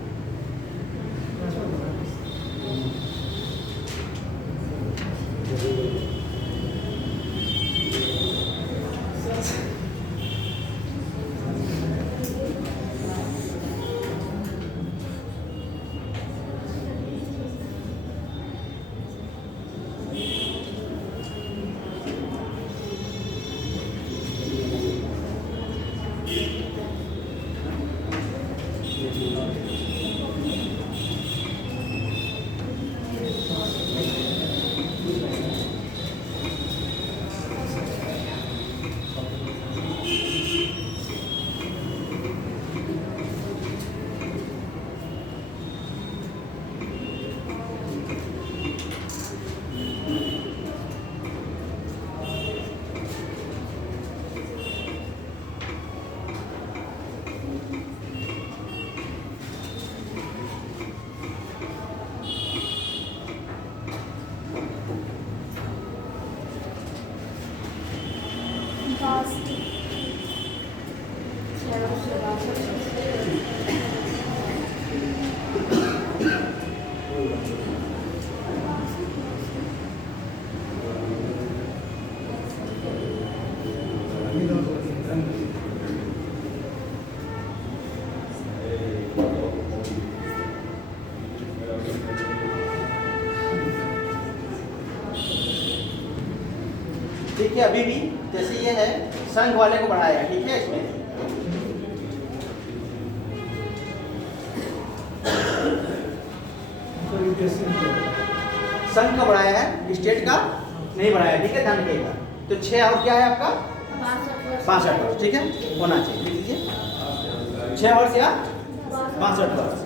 ठीक है, अभी भी जैसे ये है संघ वाले को बढ़ाया, ठीक है, इसमें संघ का बढ़ाया है, स्टेट का नहीं बढ़ाया, ठीक है, ध्यान रखिएगा। तो 6 और क्या है आपका 62 वर्ष, ठीक है, होना चाहिए, लिख लीजिए 6 वर्ष या 62 वर्ष।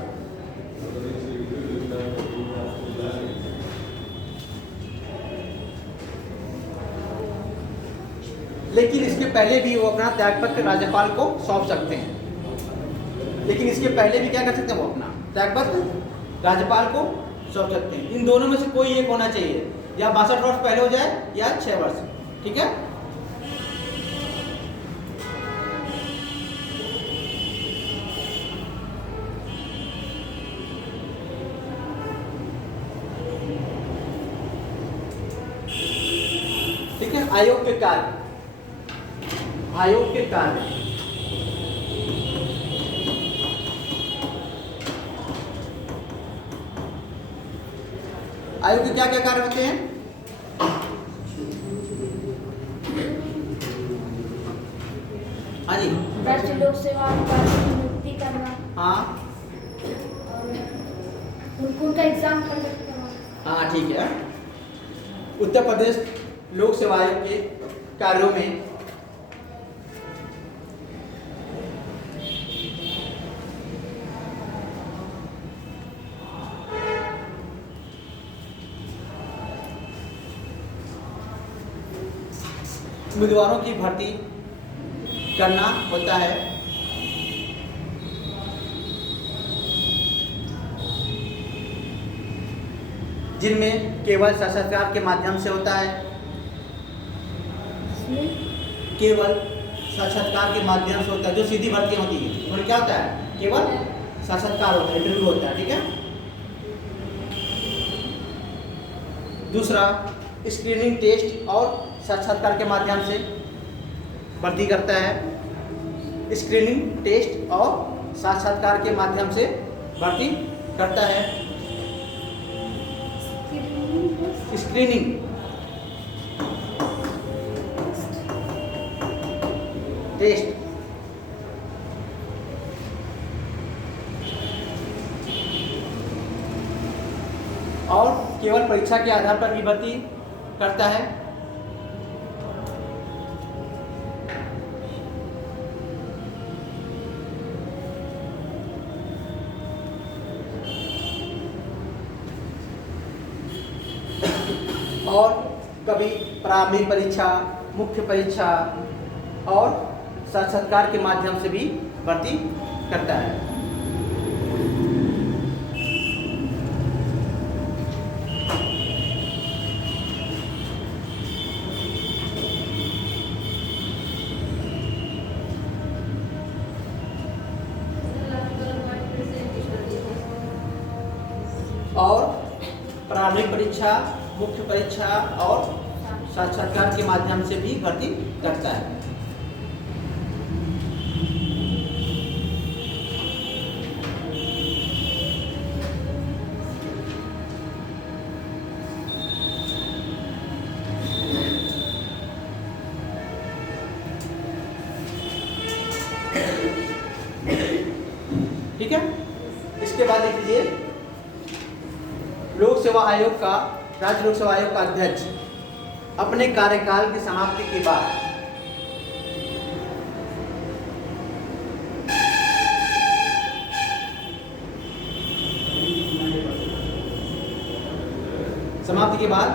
लेकिन इसके पहले भी वो अपना त्यागपत्र राज्यपाल को सौंप सकते हैं, लेकिन इसके पहले भी क्या कर सकते हैं, वो अपना त्यागपत्र राज्यपाल को सौंप सकते हैं। इन दोनों में से कोई एक होना चाहिए, या 62 वर्ष पहले हो जाए या 6 वर्ष, ठीक है। ठीक है, आयोग के कार्य, आयोग के कार्य, आयोग के क्या क्या कार्य होते हैं? हाँ जी, राष्ट्रीय लोक सेवा अधिकारी की नियुक्ति करना, हाँ और उनका एग्जाम कंडक्ट करना। हाँ, ठीक है। उत्तर प्रदेश लोक सेवा आयोग के कार्यों में उम्मीदवारों की भर्ती करना होता है, जिनमें केवल साक्षात्कार के माध्यम से होता है, केवल साक्षात्कार के माध्यम से होता है। जो सीधी भर्ती होती है और क्या होता है, केवल साक्षात्कार होता है, इंटरव्यू होता है, ठीक है। दूसरा, स्क्रीनिंग टेस्ट और साक्षात्कार के माध्यम से भर्ती करता है, स्क्रीनिंग टेस्ट और साक्षात्कार के माध्यम से भर्ती करता है। Screening test. और केवल परीक्षा के आधार पर भी भर्ती करता है। और कभी प्रारंभिक परीक्षा, मुख्य परीक्षा और साक्षात्कार के माध्यम से भी भर्ती करता है। और प्रारंभिक परीक्षा, मुख्य परीक्षा और साक्षात्कार के माध्यम से भी भर्ती करता है। ठीक है, इसके बाद देख लीजिए लोक सेवा आयोग का, राज्य लोक सेवा आयोग का अध्यक्ष अपने कार्यकाल की समाप्ति के बाद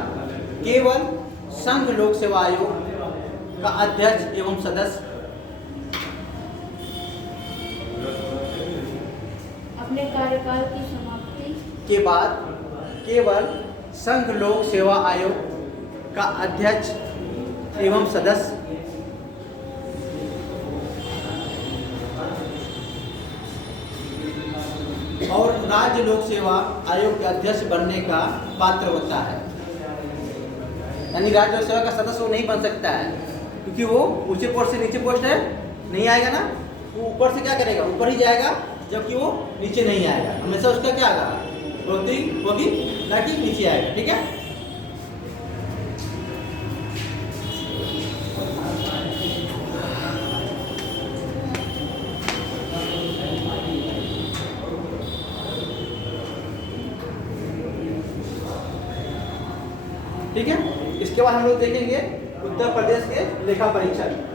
केवल संघ लोक सेवा आयोग का अध्यक्ष एवं सदस्य अपने कार्यकाल की समाप्ति के बाद केवल संघ लोक सेवा आयोग का अध्यक्ष एवं सदस्य और राज्य लोक सेवा आयोग के अध्यक्ष बनने का पात्र होता है। यानी राज्य लोक सेवा का सदस्य वो नहीं बन सकता है, क्योंकि वो ऊंचे पोस्ट से नीचे पोस्ट है, नहीं आएगा ना। वो ऊपर से क्या करेगा, ऊपर ही जाएगा, जबकि वो नीचे नहीं आएगा। हमेशा उसका क्या आएगा, बढ़ोतरी होगी, ना कि नीचे आएगा। ठीक है, ठीक है। इसके बाद हम लोग देखेंगे उत्तर प्रदेश के लेखा परीक्षक।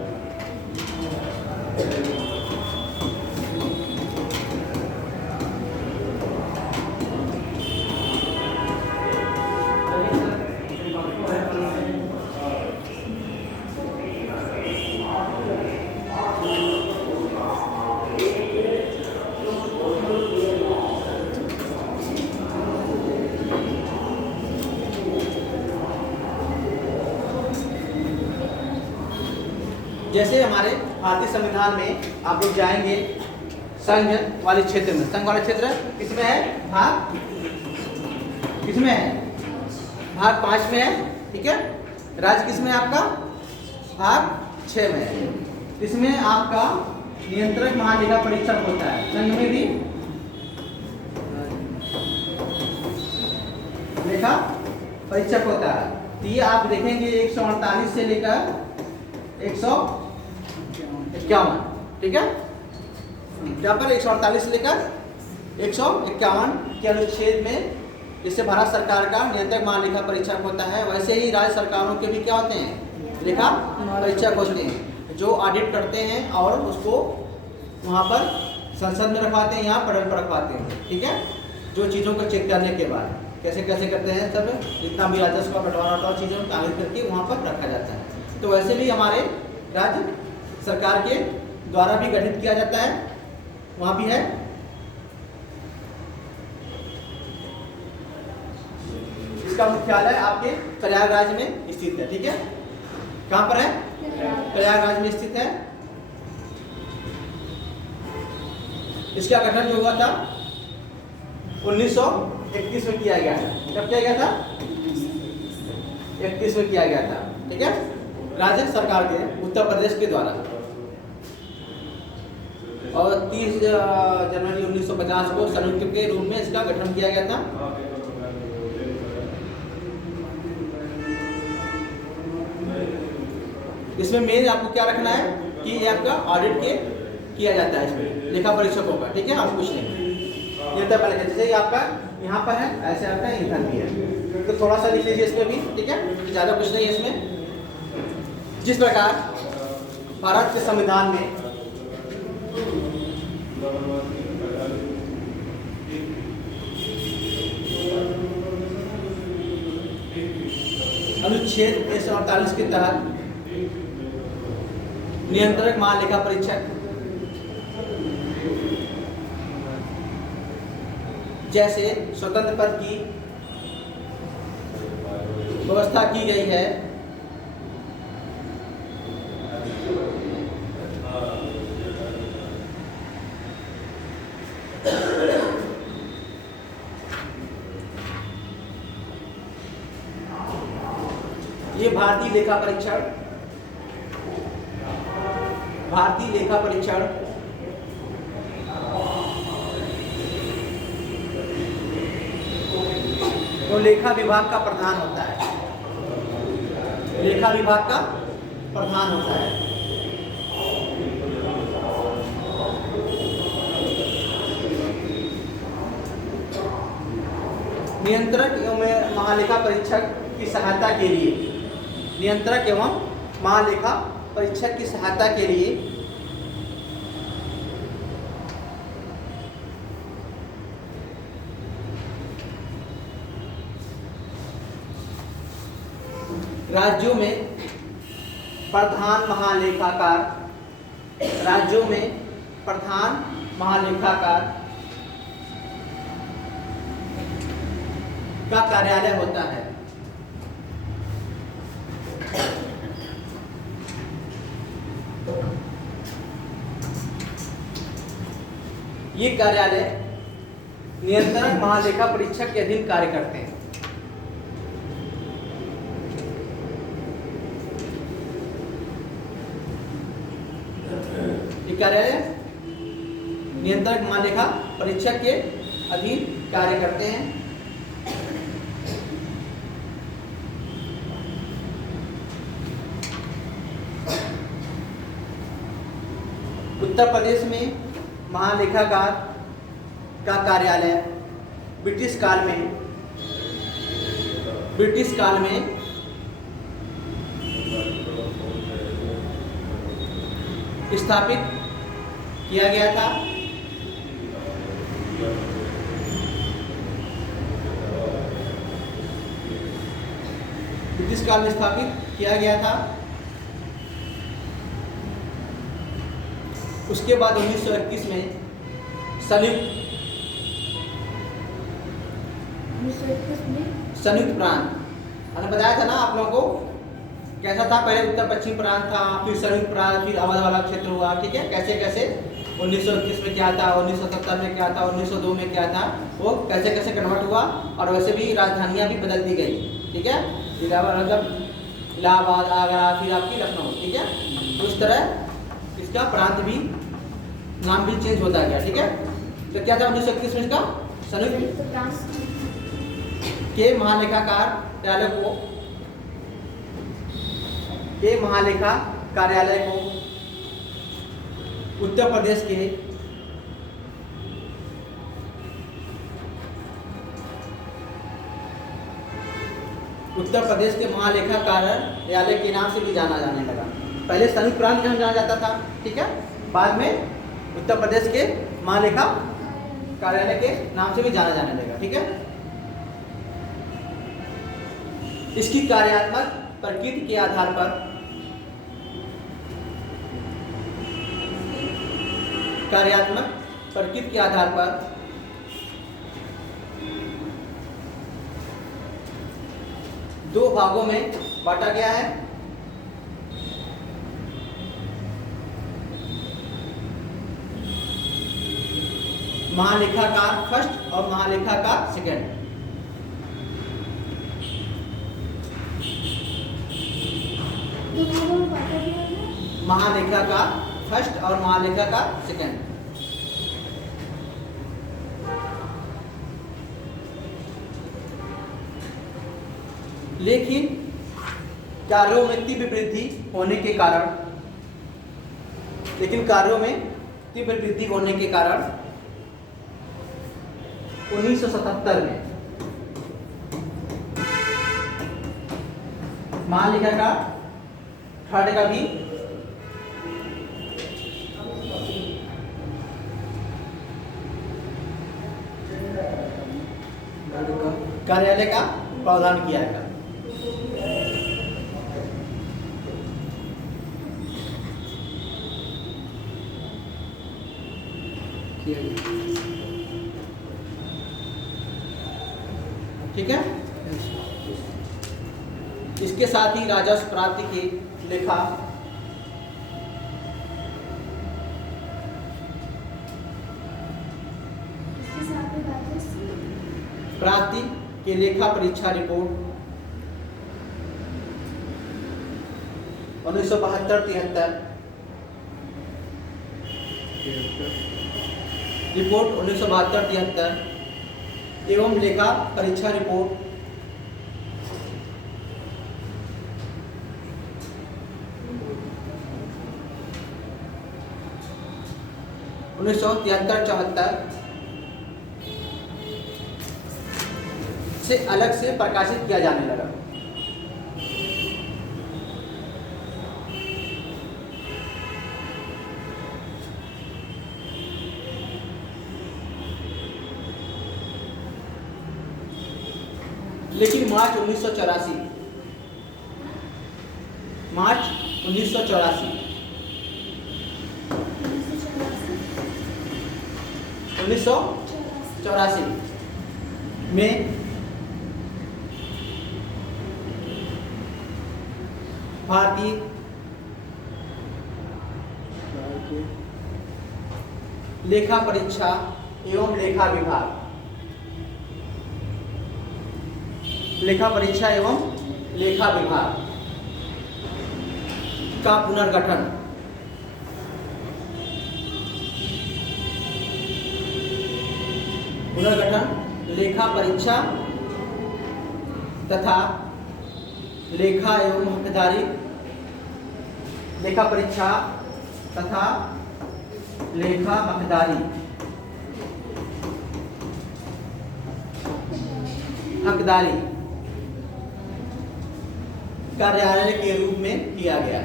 जैसे हमारे भारतीय संविधान में आप लोग जाएंगे संघ वाले क्षेत्र में, संघ वाले क्षेत्र किसमें है, भाग किसमें है, भाग 5 में है। ठीक है, राज्य किसमें है आपका, भाग 6 में है। इसमें आपका नियंत्रक महालेखा परीक्षक होता है। संघ में भी लेखा परीक्षक होता है। तो ये आप देखेंगे 148 से लेकर 151। ठीक है, यहाँ पर 148 से लेकर 151 के अनुच्छेद में जिससे भारत सरकार का नियंत्रक महालेखा परीक्षक होता है, वैसे ही राज्य सरकारों के भी क्या होते हैं, लेखा परीक्षक होते हैं, जो ऑडिट करते हैं और उसको वहाँ पर संसद में रखवाते हैं, यहाँ पटल पर रखवाते हैं। ठीक है, जो चीज़ों को चेक करने के बाद कैसे कैसे करते हैं, सब जितना भी राजस्व का बंटवारा होता है चीज़ों को कागज करके वहाँ पर रखा जाता है। तो वैसे भी हमारे राज्य सरकार के द्वारा भी गठित किया जाता है, वहाँ भी है। इसका मुख्यालय आपके प्रयागराज में स्थित है। ठीक है, कहाँ पर है, प्रयागराज में स्थित है। इसका गठन जो हुआ था 1931 में किया गया था। कब किया गया था, 31 में किया गया था। ठीक है, राज्य सरकार के उत्तर प्रदेश के द्वारा, और 30 जनवरी 1950 को संयुक्त के रूप में इसका गठन किया गया था। इसमें मेन आपको क्या रखना है, कि ये आपका ऑडिट के किया जाता है इसमें लेखा परीक्षकों का, ठीक है। आप कुछ नहीं ये तो पहले जैसे ही आपका यहाँ पर है ऐसे आपका इधर भी है, तो थोड़ा सा लिख लीजिए इसमें भी, ठीक है। ज़्यादा कुछ नहीं है इसमें। जिस प्रकार भारत के संविधान में अनुच्छेद 148 के तहत नियंत्रक महालेखा परीक्षक जैसे स्वतंत्र पद की व्यवस्था की गई है, ये भारतीय लेखा परीक्षण तो लेखा विभाग का प्रधान होता है, लेखा विभाग का प्रधान होता है। नियंत्रक एवं महालेखा परीक्षक की सहायता के लिए, नियंत्रक एवं महालेखा परीक्षक की सहायता के लिए राज्यों में प्रधान महालेखाकार, राज्यों में प्रधान महालेखाकार का कार्यालय होता है। ये कार्यालय नियंत्रक महालेखा परीक्षक के अधीन कार्य करते हैं। ये कार्यालय नियंत्रक महालेखा परीक्षक के अधीन कार्य करते हैं। उत्तर प्रदेश में महालेखाकार का कार्यालय ब्रिटिश काल में स्थापित किया गया था। ब्रिटिश काल में स्थापित किया गया था। उसके बाद 1931 में संयुक्त प्रांत, मैंने बताया था ना आप लोगों को कैसा था। पहले उत्तर पश्चिम प्रांत था, फिर संयुक्त प्रांत, फिर अवध वाला क्षेत्र हुआ, ठीक है। कैसे कैसे 1931 में क्या था, 1970 में क्या था, 1902 में क्या था, वो कैसे कैसे कन्वर्ट हुआ। और वैसे भी राजधानियाँ भी बदल दी गई, ठीक है। मतलब इलाहाबाद, आगरा, फिर आपकी लखनऊ, ठीक है। तो इस तरह इसका प्रांत भी नाम भी चेंज होता गया, ठीक है। तो क्या था 1931 में इसका संयुक्त के महालेखाकार कार्यालय को, के महालेखा कार्यालय को उत्तर प्रदेश के महालेखा कार्यालय के नाम से भी जाना जाने लगा। पहले संयुक्त प्रांत के नाम जाना जाता था, ठीक है। बाद में उत्तर प्रदेश के महालेखा कार्यालय के नाम से भी जाना जाने लगा, ठीक है। इसकी कार्यात्मक प्रकृति के आधार पर दो भागों में बांटा गया है। महालेखाकार फर्स्ट और महालेखाकार सेकंड। महालेखाकार फर्स्ट और महालेखाकार सेकंड। लेकिन कार्यों में तीव्र वृद्धि होने के कारण लेकिन कार्यों में तीव्र वृद्धि होने के कारण 1977 में महालेखा का खंड का भी कार्यालय का प्रावधान किया गया। ठीक है, इसके साथ ही राजस्व प्राप्ति की लेखा प्राप्ति के लेखा परीक्षा रिपोर्ट 1972-73 रिपोर्ट 1972-73 एवं लेखा परीक्षा रिपोर्ट 1973-74 से अलग से प्रकाशित किया जाने लगा। लेकिन मार्च 1984 में भारतीय लेखा परीक्षा एवं लेखा विभाग लेखा परीक्षा एवं लेखा विभाग का पुनर्गठन लेखा परीक्षा तथा लेखा एवं हकदारी लेखा परीक्षा तथा लेखा हकदारी कार्यालय के रूप में किया गया।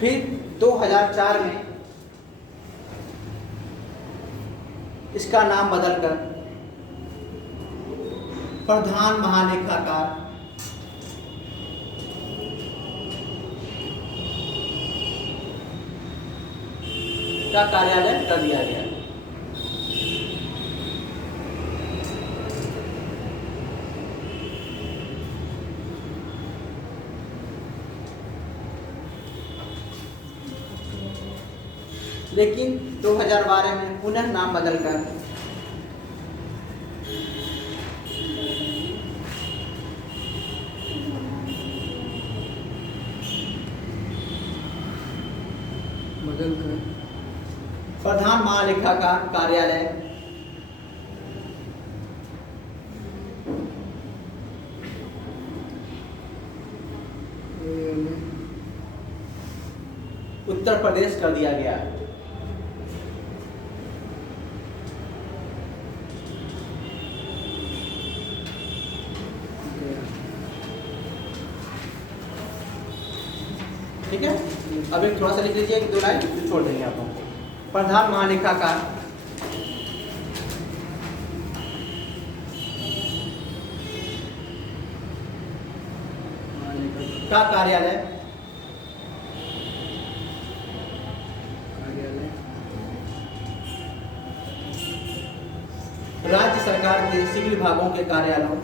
फिर 2004 में इसका नाम बदलकर प्रधान महालेखाकार का कार्यालय कर दिया गया। लेकिन 2012 में पुनः नाम बदलकर प्रधान महालेखाकार कार्यालय उत्तर प्रदेश कर दिया गया। ठीक है, अब एक थोड़ा सा लिख लीजिए, एक दो लाइन फिर छोड़ देंगे आपको। प्रधान महालेखाकार का कार्यालय राज्य सरकार के सिविल विभागों के कार्यालयों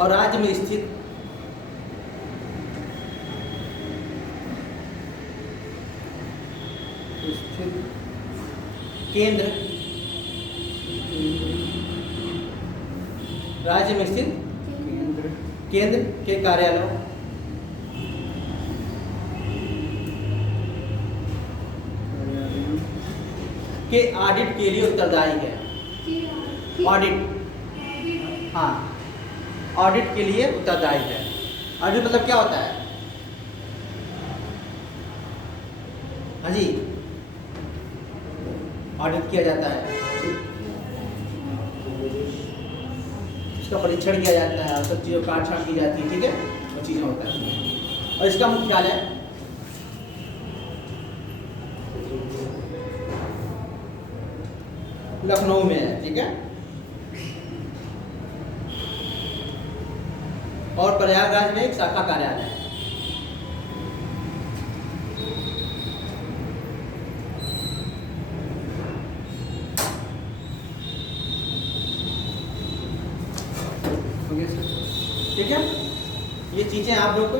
और राज्य में स्थित केंद्र राज्य में स्थित केंद्र केंद्र के कार्यालयों कार्यालयों के ऑडिट के लिए उत्तरदायी है। ऑडिट, हाँ, ऑडिट के लिए उत्तरदायी है। ऑडिट मतलब क्या होता है? हाँ जी, ऑडिट किया जाता है, उसका परीक्षण किया जाता है, सब चीज़ों काट छाट की जाती है, ठीक है, वो चीज़ें होता है। और इसका मुख्यालय लखनऊ में है, ठीक है। और प्रयागराज में एक शाखा कार्यालय है। हो गया सर। ठीक है, ये चीजें आप लोग को